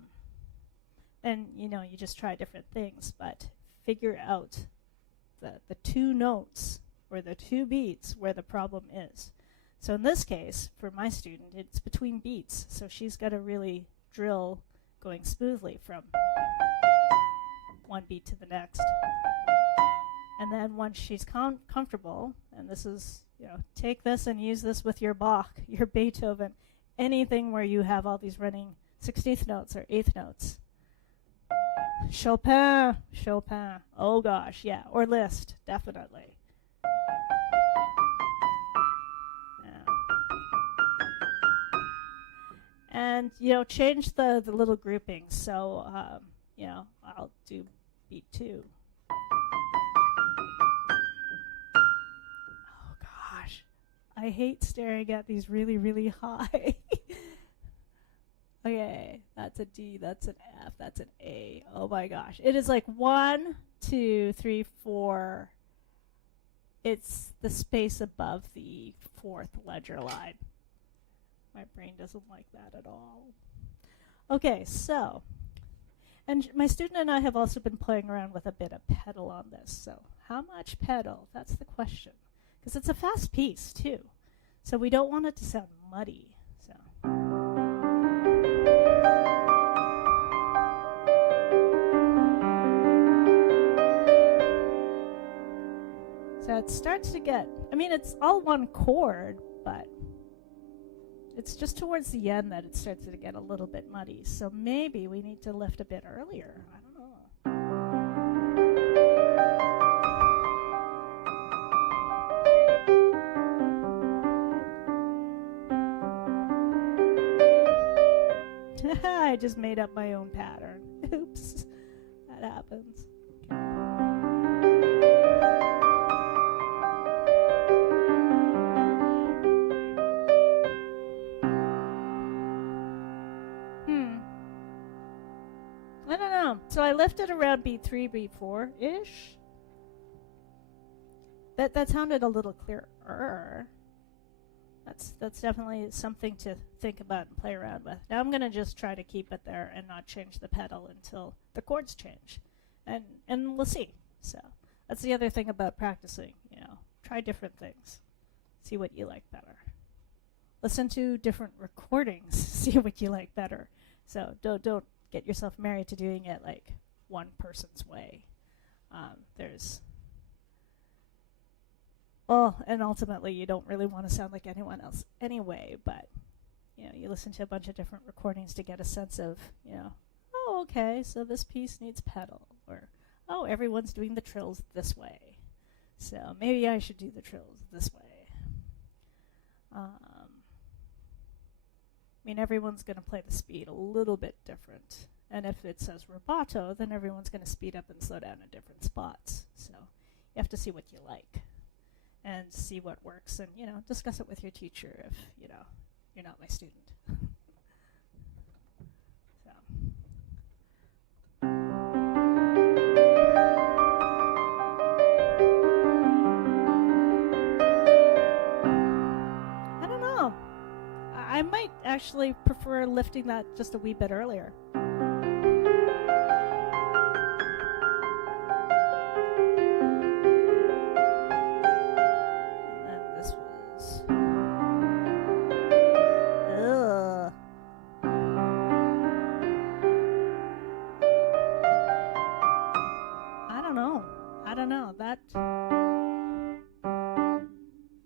and you know, you just try different things, but figure out the two notes or the two beats where the problem is. So in this case, for my student, it's between beats. So she's got to really drill going smoothly from one beat to the next. And then once she's comfortable, and this is, you know, take this and use this with your Bach, your Beethoven, anything where you have all these running 16th notes or 8th notes. Chopin, oh gosh, yeah, or Liszt, definitely. And, you know, change the little groupings. So, you know, I'll do beat 2. Oh, gosh. I hate staring at these really, really high. Okay, that's a D, that's an F, that's an A. Oh, my gosh. It is like 1, 2, 3, 4. It's the space above the 4th ledger line. My brain doesn't like that at all. Okay, so, and my student and I have also been playing around with a bit of pedal on this. So how much pedal? That's the question. Because it's a fast piece, too. So we don't want it to sound muddy. So it starts to get, I mean, it's all one chord, but it's just towards the end that it starts to get a little bit muddy. So maybe we need to lift a bit earlier. I don't know. I just made up my own pattern. Oops. That happens. I don't know. So I lifted around beat 3, beat 4-ish. That sounded a little clearer. That's definitely something to think about and play around with. Now I'm going to just try to keep it there and not change the pedal until the chords change. And we'll see. So that's the other thing about practicing, you know. Try different things. See what you like better. Listen to different recordings. See what you like better. So don't get yourself married to doing it like one person's way. And ultimately you don't really want to sound like anyone else anyway, but, you know, you listen to a bunch of different recordings to get a sense of, you know, oh, okay, so this piece needs pedal, or, oh, everyone's doing the trills this way, so maybe I should do the trills this way. I mean, everyone's going to play the speed a little bit different. And if it says rubato, then everyone's going to speed up and slow down in different spots. So you have to see what you like and see what works, and, you know, discuss it with your teacher if, you know, you're not my student. So. I don't know. I might actually prefer lifting that just a wee bit earlier.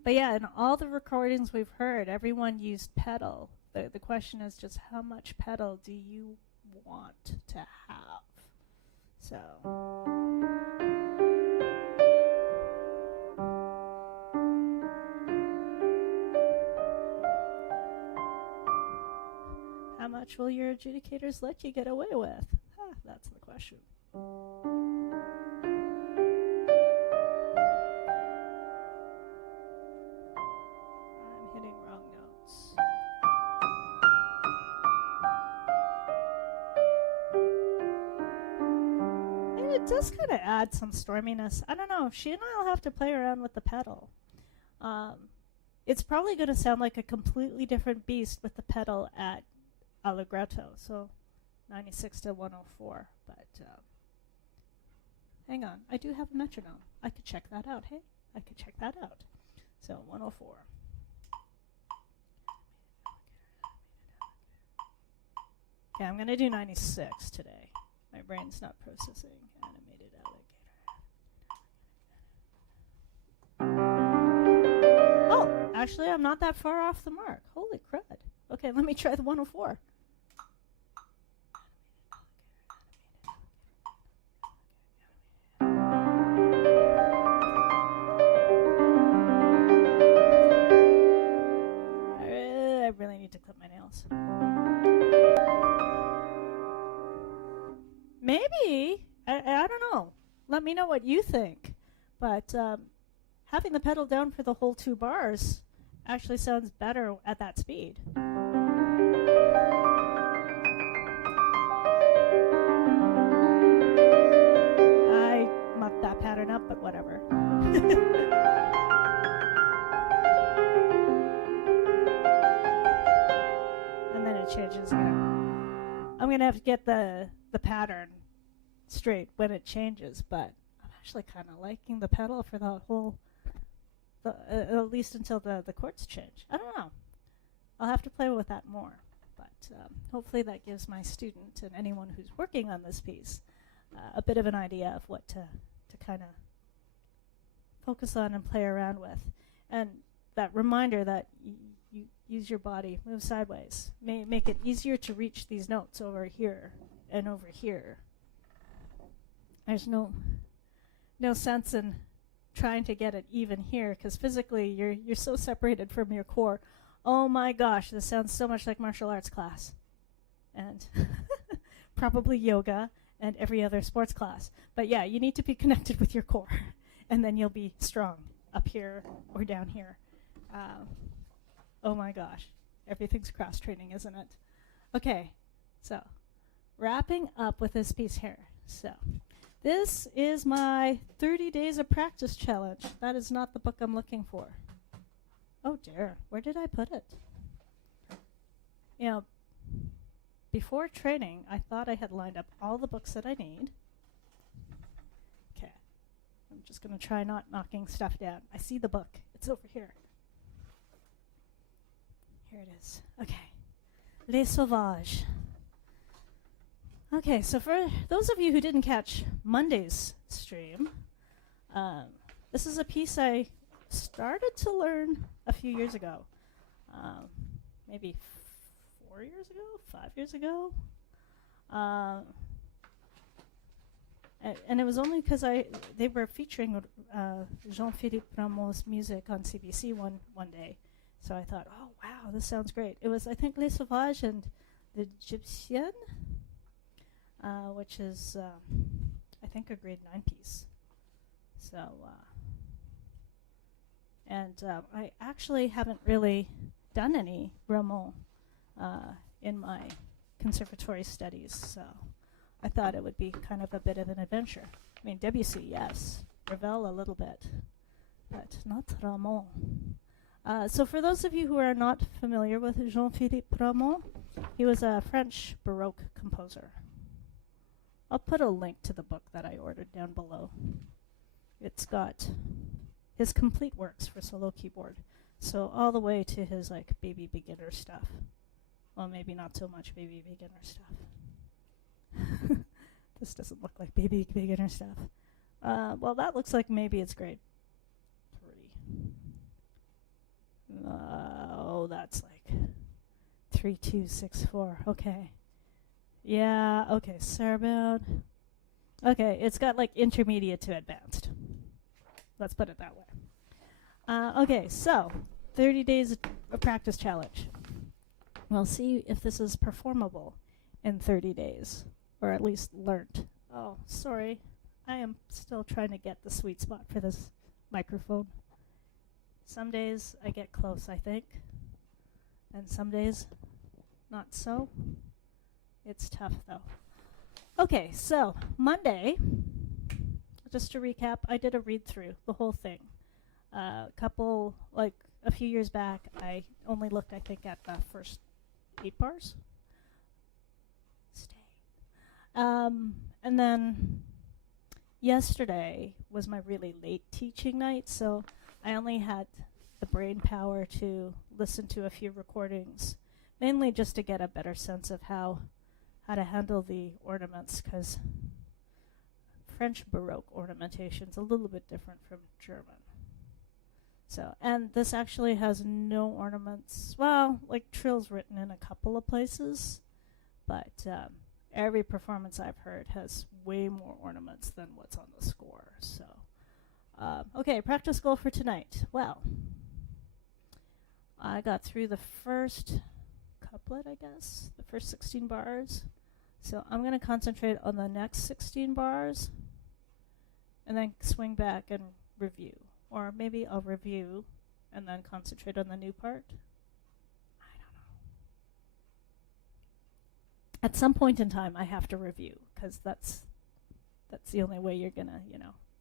But yeah, in all the recordings we've heard, everyone used pedal The question is just how much pedal do you want to have? So. How much will your adjudicators let you get away with? That's the question. I'm hitting wrong notes. And it does kind of add some storminess. I don't know. She and I will have to play around with the pedal. It's probably going to sound like a completely different beast with the pedal at Allegretto, so 96 to 104. But hang on, I do have a metronome. I could check that out. Hey, I could check that out. So 104. Okay, I'm going to do 96 today. My brain's not processing animated alligator. Oh, actually, I'm not that far off the mark. Holy crud. Okay, let me try the 104. I really need to clip my nails. Maybe. I don't know. Let me know what you think. But having the pedal down for the whole 2 bars actually sounds better at that speed. I mucked that pattern up, but whatever. And then it changes again. I'm going to have to get the pattern straight when it changes, but I'm actually kind of liking the pedal for the whole, at least until the chords change. I don't know. I'll have to play with that more, but hopefully that gives my student and anyone who's working on this piece a bit of an idea of what to kind of focus on and play around with. And that reminder that you use your body, move sideways, make it easier to reach these notes over here and over here. There's no sense in trying to get it even here, because physically you're so separated from your core. Oh my gosh, this sounds so much like martial arts class, and probably yoga and every other sports class. But yeah, you need to be connected with your core, and then you'll be strong up here or down here. Oh my gosh, everything's cross training, isn't it? Okay, so wrapping up with this piece here. So this is my 30 days of practice challenge. That is not the book I'm looking for. Oh dear, where did I put it? You know, before training, I thought I had lined up all the books that I need. Okay, I'm just going to try not knocking stuff down. I see the book. It's over here. Here it is. Okay. Les Sauvages. Okay, so for those of you who didn't catch Monday's stream, this is a piece I started to learn a few years ago. Maybe 4 years ago, 5 years ago. And it was only because they were featuring Jean-Philippe Rameau's music on CBC one day. So I thought, oh, wow, this sounds great. It was, I think, Les Sauvages and the Egyptian, which is, I think, a grade 9 piece. So, I actually haven't really done any Rameau in my conservatory studies, so I thought it would be kind of a bit of an adventure. I mean, Debussy, yes. Ravel, a little bit, but not Rameau. So for those of you who are not familiar with Jean-Philippe Rameau, he was a French Baroque composer. I'll put a link to the book that I ordered down below. It's got his complete works for solo keyboard, so all the way to his like baby beginner stuff. Well, maybe not so much baby beginner stuff. This doesn't look like baby beginner stuff. Well, that looks like maybe it's grade 3. Oh, that's like 3, 2, 6, 4. Okay. Yeah, okay, saraband. Okay, it's got like intermediate to advanced. Let's put it that way. Okay, so 30 days of practice challenge. We'll see if this is performable in 30 days, or at least learnt. Oh, sorry. I am still trying to get the sweet spot for this microphone. Some days I get close, I think, and some days not so. It's tough, though. Okay, so Monday, just to recap, I did a read-through, the whole thing. A few years back, I only looked, I think, at the first 8 bars. And then yesterday was my really late teaching night, so I only had the brain power to listen to a few recordings, mainly just to get a better sense of how to handle the ornaments, because French Baroque ornamentation is a little bit different from German. So, and this actually has no ornaments. Well, like trills written in a couple of places, but every performance I've heard has way more ornaments than what's on the score. So, okay, practice goal for tonight. Well, I got through the first couplet, I guess, the first 16 bars. So I'm going to concentrate on the next 16 bars and then swing back and review. Or maybe I'll review and then concentrate on the new part. I don't know. At some point in time, I have to review, because that's the only way you're going to,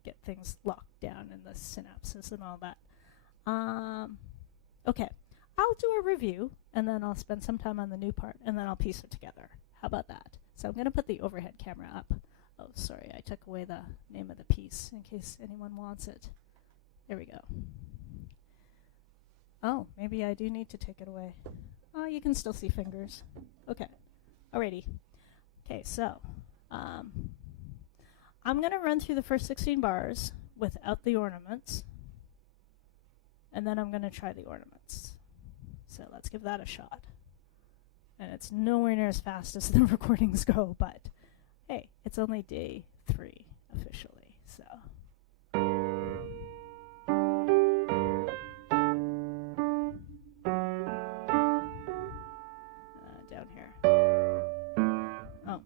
get things locked down in the synapses and all that. Okay, I'll do a review, and then I'll spend some time on the new part, and then I'll piece it together. How about that? So I'm going to put the overhead camera up. Oh, sorry, I took away the name of the piece in case anyone wants it. There we go. Oh, maybe I do need to take it away. Oh, you can still see fingers. Okay, alrighty. Okay, so I'm going to run through the first 16 bars without the ornaments, and then I'm going to try the ornaments. So let's give that a shot. And it's nowhere near as fast as the recordings go, but hey, it's only day 3 officially, so. Down here. Oh.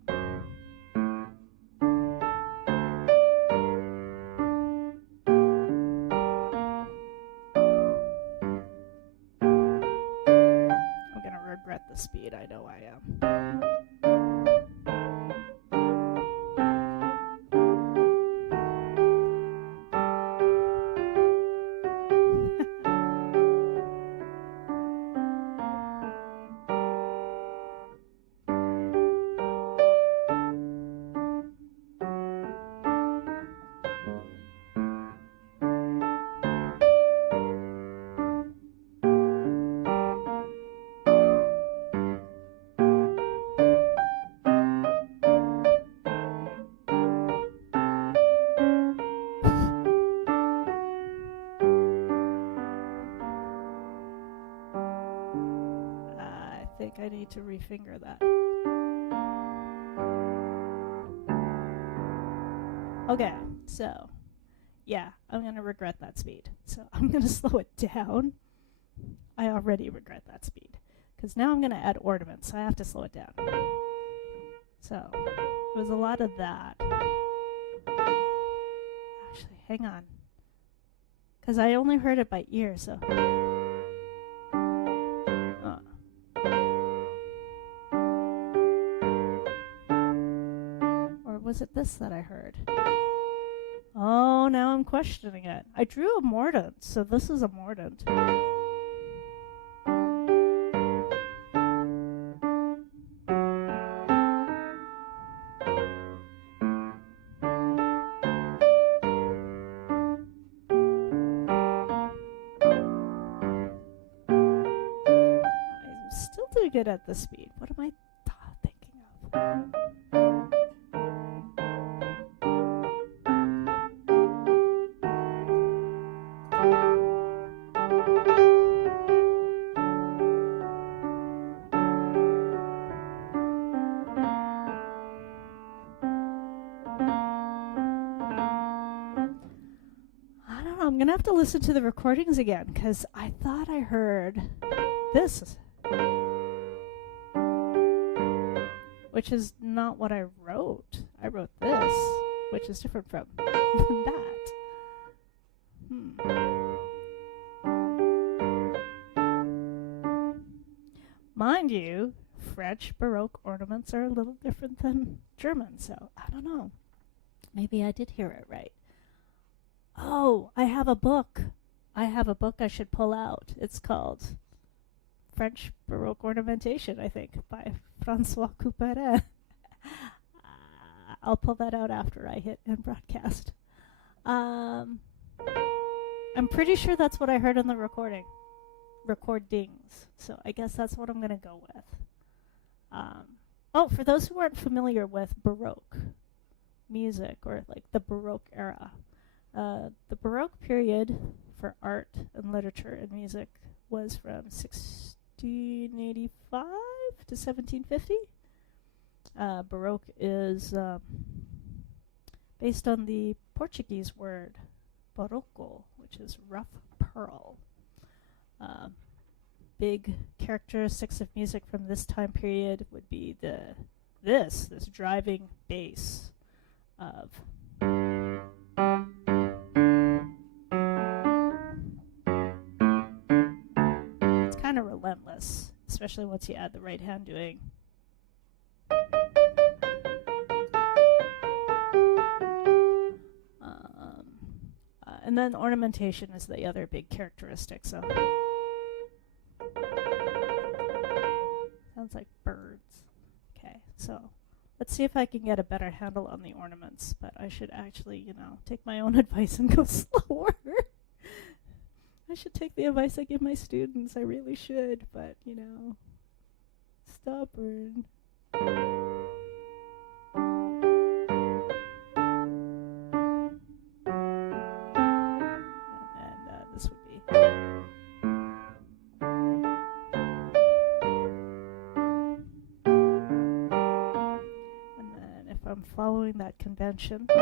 I'm gonna regret the speed, I know I am. I need to refinger that. Okay, so yeah, I'm going to regret that speed. So I'm going to slow it down. I already regret that speed, because now I'm going to add ornaments, so I have to slow it down. So it was a lot of that. Actually, hang on, because I only heard it by ear, so. Was it this that I heard? Oh, now I'm questioning it. I drew a mordant, so this is a mordant. I'm still doing good at this speed. What am I thinking of? I'm going to have to listen to the recordings again, because I thought I heard this, which is not what I wrote. I wrote this, which is different from that. Mind you, French Baroque ornaments are a little different than German, so I don't know. Maybe I did hear it right. Oh, I have a book. I should pull out. It's called French Baroque Ornamentation, I think, by François Couperin. I'll pull that out after I hit end broadcast. I'm pretty sure that's what I heard in the recordings. So I guess that's what I'm going to go with. For those who aren't familiar with Baroque music, or like the Baroque era, the Baroque period for art and literature and music was from 1685 to 1750. Baroque is based on the Portuguese word Baroque, which is rough pearl. Big characteristics of music from this time period would be this driving bass of it's kind of relentless, especially once you add the right hand doing. And then ornamentation is the other big characteristic. So sounds like birds. Okay, so let's see if I can get a better handle on the ornaments, but I should actually, take my own advice and go slower. I should take the advice I give my students. I really should, but, stubborn. And this would be... I'm following that convention. I'm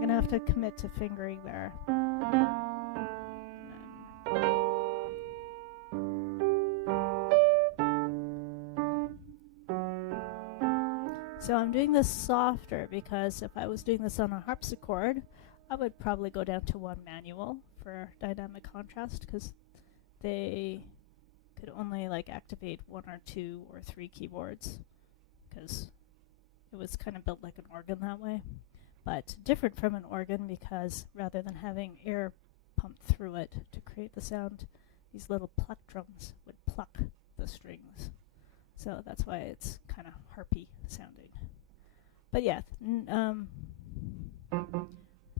gonna have to commit to fingering there. So I'm doing this softer because if I was doing this on a harpsichord, I would probably go down to one manual for dynamic contrast, because they could only activate 1 or 2 or 3 keyboards, because it was kind of built like an organ that way. But different from an organ, because rather than having air pumped through it to create the sound, these little pluck drums would pluck the strings. So that's why it's kind of harpy sounding. But yeah,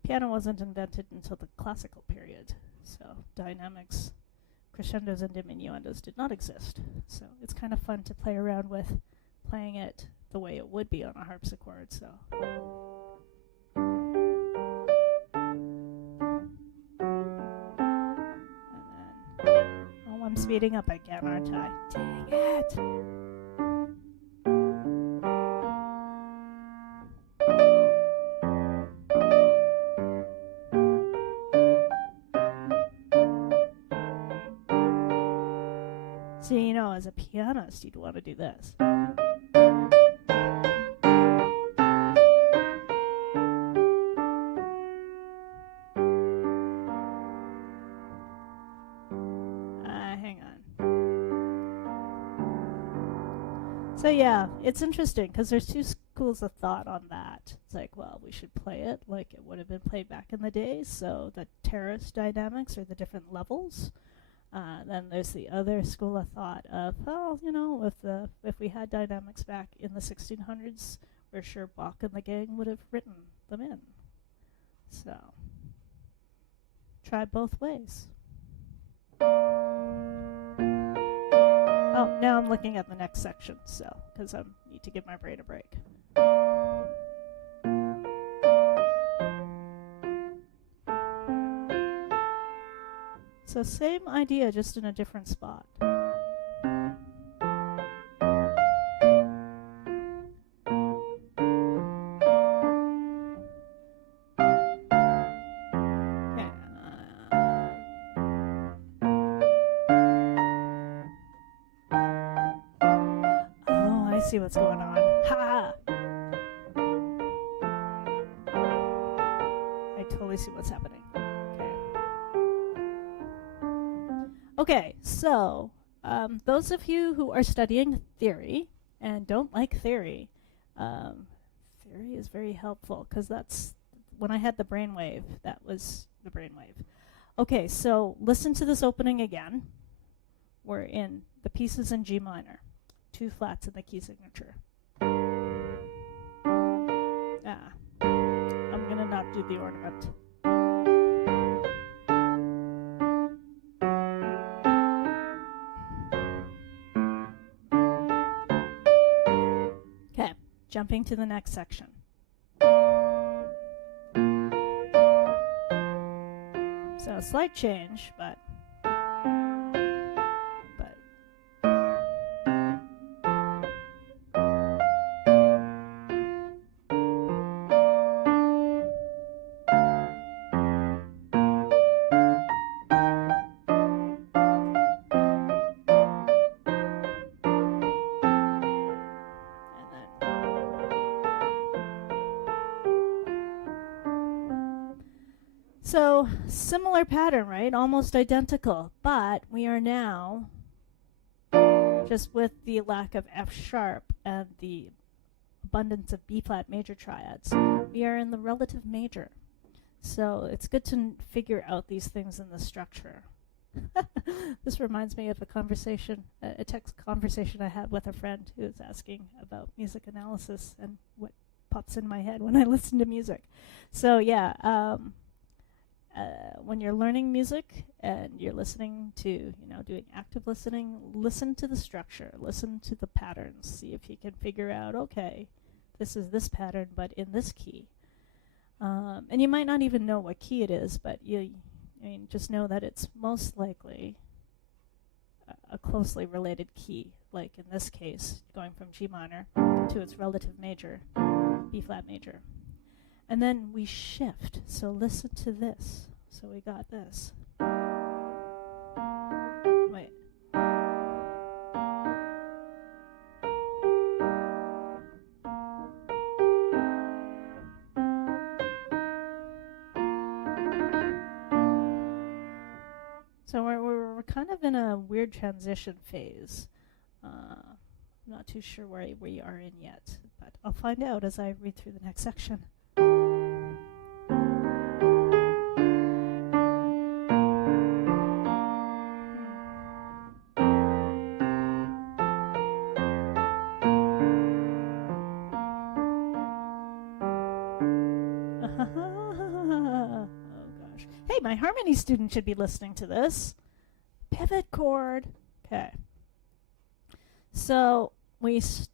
piano wasn't invented until the classical period. So dynamics, crescendos and diminuendos did not exist. So it's kind of fun to play around with playing it the way it would be on a harpsichord. So. And then, I'm speeding up again, aren't I? Dang it! So, as a pianist, you'd want to do this. Hang on. So yeah, it's interesting because there's 2 schools of thought on that. It's like, well, we should play it like it would have been played back in the day. So the terrace dynamics, or the different levels. Then there's the other school of thought of, if we had dynamics back in the 1600s, we're sure Bach and the gang would have written them in. So, try both ways. Oh, now I'm looking at the next section, so, because I need to give my brain a break. So same idea, just in a different spot. See what's going on. Ha! I totally see what's happening. Okay, so those of you who are studying theory and don't like theory, theory is very helpful because that's when I had the brainwave, that was the brainwave. Okay, so listen to this opening again. We're in the pieces in G minor. 2 flats in the key signature. I'm gonna not do the ornament. Okay, jumping to the next section. So a slight change, but so similar pattern, right? Almost identical, but we are now, just with the lack of F sharp and the abundance of B flat major triads, we are in the relative major. So it's good to figure out these things in the structure. This reminds me of a conversation, a text conversation I had with a friend who was asking about music analysis and what pops in my head when I listen to music. So yeah, when you're learning music and you're listening to, doing active listening, listen to the structure, listen to the patterns, see if you can figure out, okay, this is this pattern, but in this key. And you might not even know what key it is, but just know that it's most likely a closely related key, like in this case, going from G minor to its relative major, B flat major. And then we shift. So listen to this. So we got this. Wait. So we're kind of in a weird transition phase. I'm not too sure where we are in yet, but I'll find out as I read through the next section. My harmony student should be listening to this. Pivot chord. Okay. So this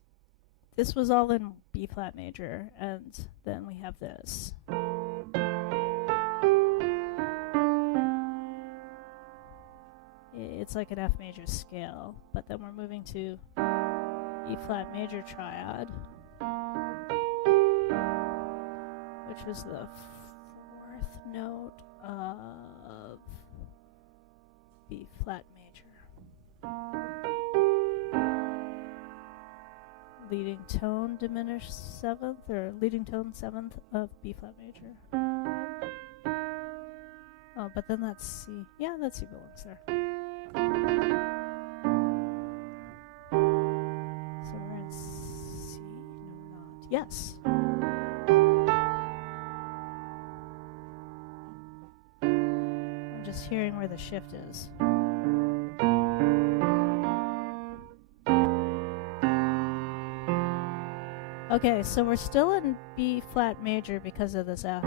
was all in B flat major, and then we have this. It's like an F major scale, but then we're moving to E flat major triad, which was the 4th note of B flat major. Leading tone diminished 7th, or leading tone 7th of B flat major. Oh, but then that's C. Yeah, that C belongs there. So we're in C? No, we're not. Yes. Hearing where the shift is. Okay, so we're still in B flat major because of this F.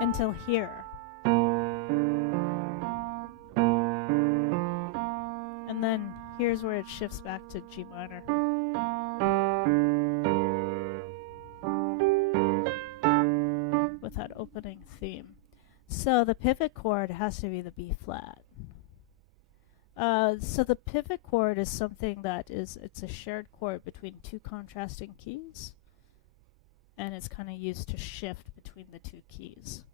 Until here. And then here's where it shifts back to G minor. that opening theme. So the pivot chord has to be the B flat. So the pivot chord is something that it's a shared chord between two contrasting keys, and it's kind of used to shift between the two keys.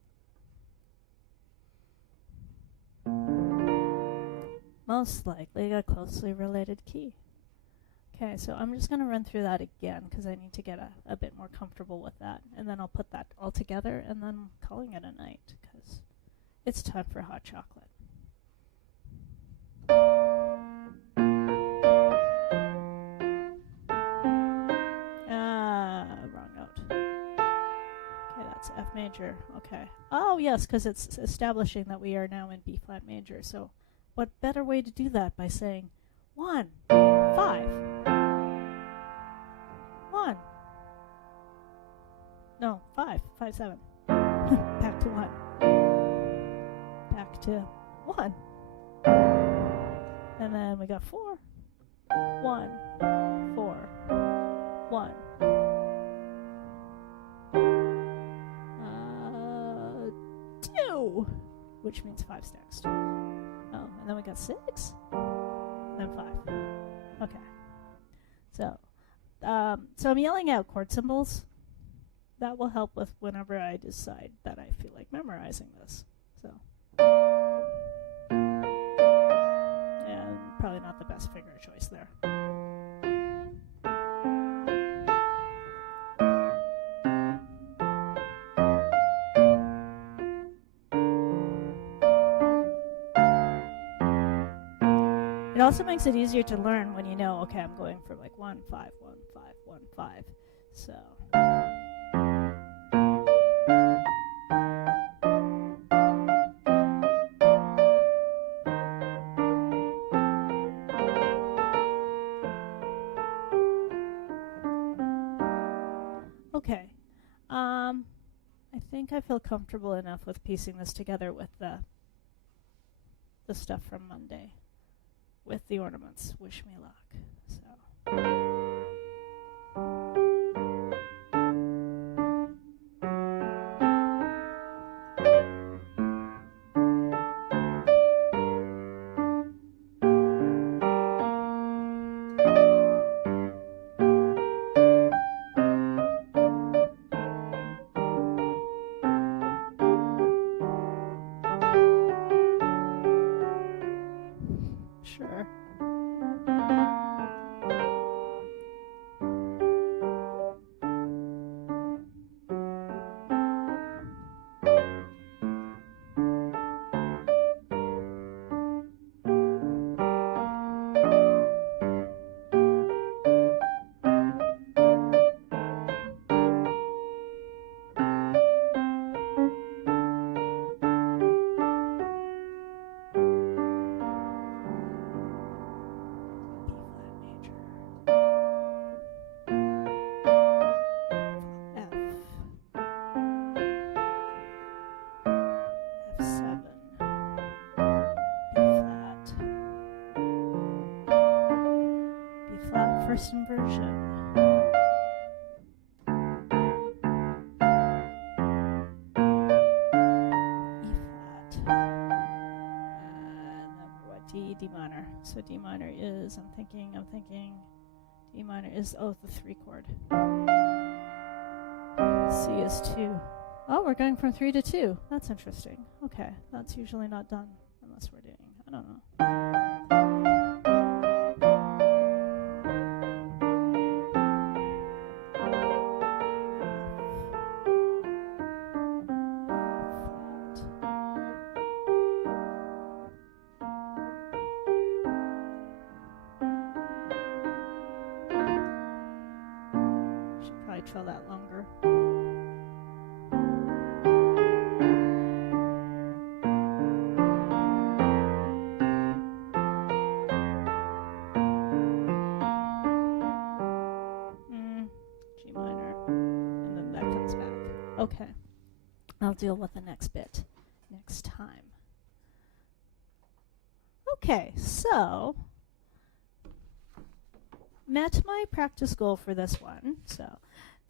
Most likely a closely related key. Okay, so I'm just going to run through that again because I need to get a bit more comfortable with that. And then I'll put that all together and then I'm calling it a night because it's time for hot chocolate. Wrong note. Okay, that's F major. Okay. Oh, yes, because it's establishing that we are now in B flat major. So what better way to do that by saying 1, 5. 1. No, 5, 5, 7. Back to 1. Back to 1. And then we got 4. 1, 4, 1. 2, which means 5's next. Oh, and then we got 6, and then 5. Okay. So I'm yelling out chord symbols. That will help with whenever I decide that I feel like memorizing this. So, and probably not the best finger choice there. It also makes it easier to learn when you know, okay, I'm going for like 1, 5, 1, 5, 1, 5. So. Okay. I think I feel comfortable enough with piecing this together with the stuff from Monday. With the ornaments. Wish me luck. Sure. First inversion. E flat. And then what? D minor. So D minor is, I'm thinking, D minor is, the 3 chord. C is 2. Oh, we're going from 3 to 2. That's interesting. Okay, that's usually not done unless we're doing, I don't know. Trill that longer. G minor, and then that comes back. Okay, I'll deal with the next bit next time. Okay, so met my practice goal for this one. So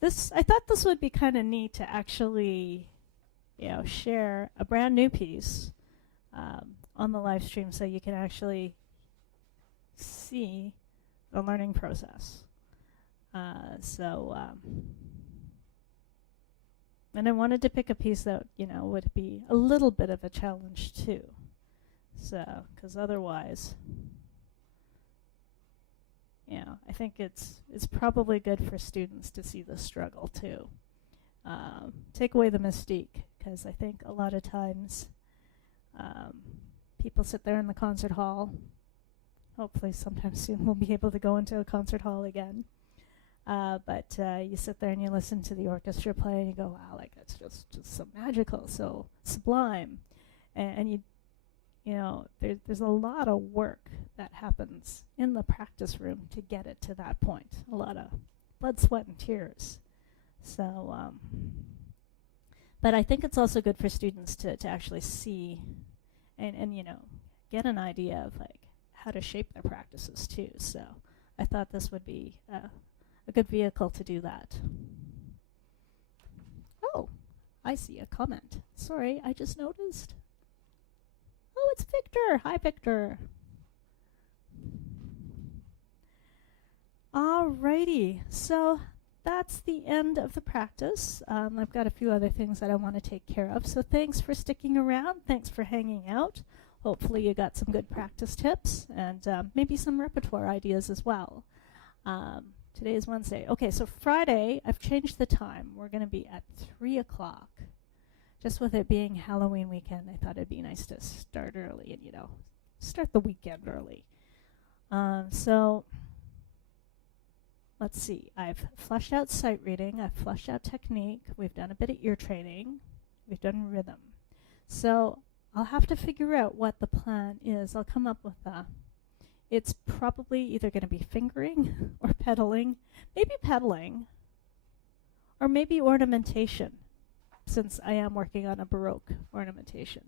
I thought this would be kind of neat to actually share a brand new piece on the live stream so you can actually see the learning process. And I wanted to pick a piece that, would be a little bit of a challenge too. So, because otherwise, I think it's probably good for students to see the struggle too. Take away the mystique, because I think a lot of times people sit there in the concert hall. Hopefully sometime soon we'll be able to go into a concert hall again. But you sit there and you listen to the orchestra play and you go, wow, like that's just so magical, so sublime. And there's a lot of work that happens in the practice room to get it to that point. A lot of blood, sweat, and tears. So, but I think it's also good for students to actually see and get an idea of like how to shape their practices too. So I thought this would be a good vehicle to do that. Oh, I see a comment. Sorry, I just noticed. Oh, it's Victor. Hi, Victor. Alrighty, so that's the end of the practice. I've got a few other things that I want to take care of. So thanks for sticking around. Thanks for hanging out. Hopefully you got some good practice tips and maybe some repertoire ideas as well. Today is Wednesday. Okay, so Friday, I've changed the time. We're going to be at 3 o'clock. Just with it being Halloween weekend, I thought it'd be nice to start early and, start the weekend early. So let's see. I've fleshed out sight reading. I've fleshed out technique. We've done a bit of ear training. We've done rhythm. So I'll have to figure out what the plan is. I'll come up with it's probably either going to be fingering or pedaling. Maybe pedaling. Or maybe ornamentation, since I am working on a Baroque ornamentation.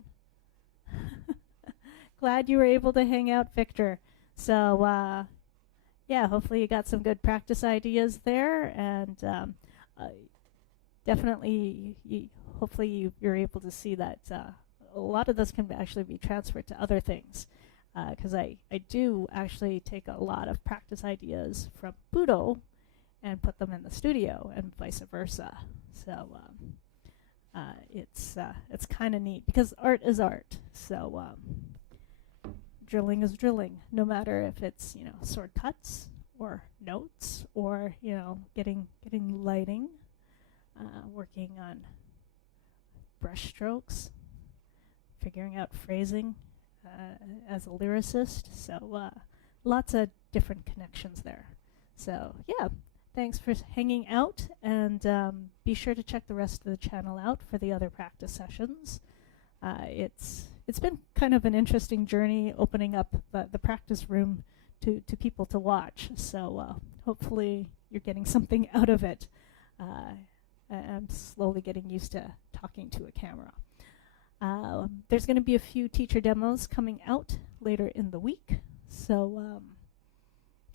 Glad you were able to hang out, Victor. So, yeah, hopefully you got some good practice ideas there, and definitely, hopefully you're able to see that a lot of this can actually be transferred to other things, because I do actually take a lot of practice ideas from Budo and put them in the studio, and vice versa. So it's kind of neat, because art is art. So drilling is drilling, no matter if it's sword cuts or notes or getting lighting, working on brush strokes, figuring out phrasing as a lyricist. So lots of different connections there. So yeah, thanks for hanging out, and be sure to check the rest of the channel out for the other practice sessions. It's been kind of an interesting journey opening up the practice room to people to watch. So hopefully you're getting something out of it. I'm slowly getting used to talking to a camera. There's going to be a few teacher demos coming out later in the week. So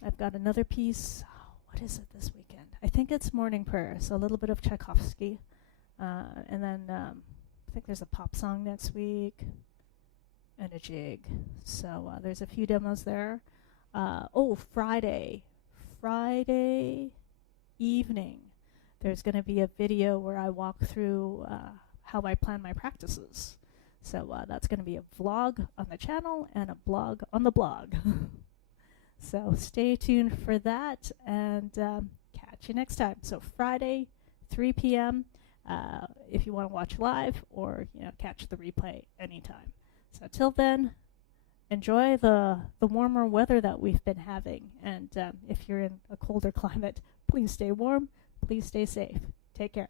I've got another piece. What is it this weekend? I think it's Morning Prayer, so a little bit of Tchaikovsky. And then I think there's a pop song next week and a jig. So there's a few demos there. Friday evening, there's going to be a video where I walk through how I plan my practices. So that's going to be a vlog on the channel and a blog on the blog. So stay tuned for that, and catch you next time. So Friday, 3 p.m., if you want to watch live, or catch the replay anytime. So till then, enjoy the warmer weather that we've been having. And if you're in a colder climate, please stay warm. Please stay safe. Take care.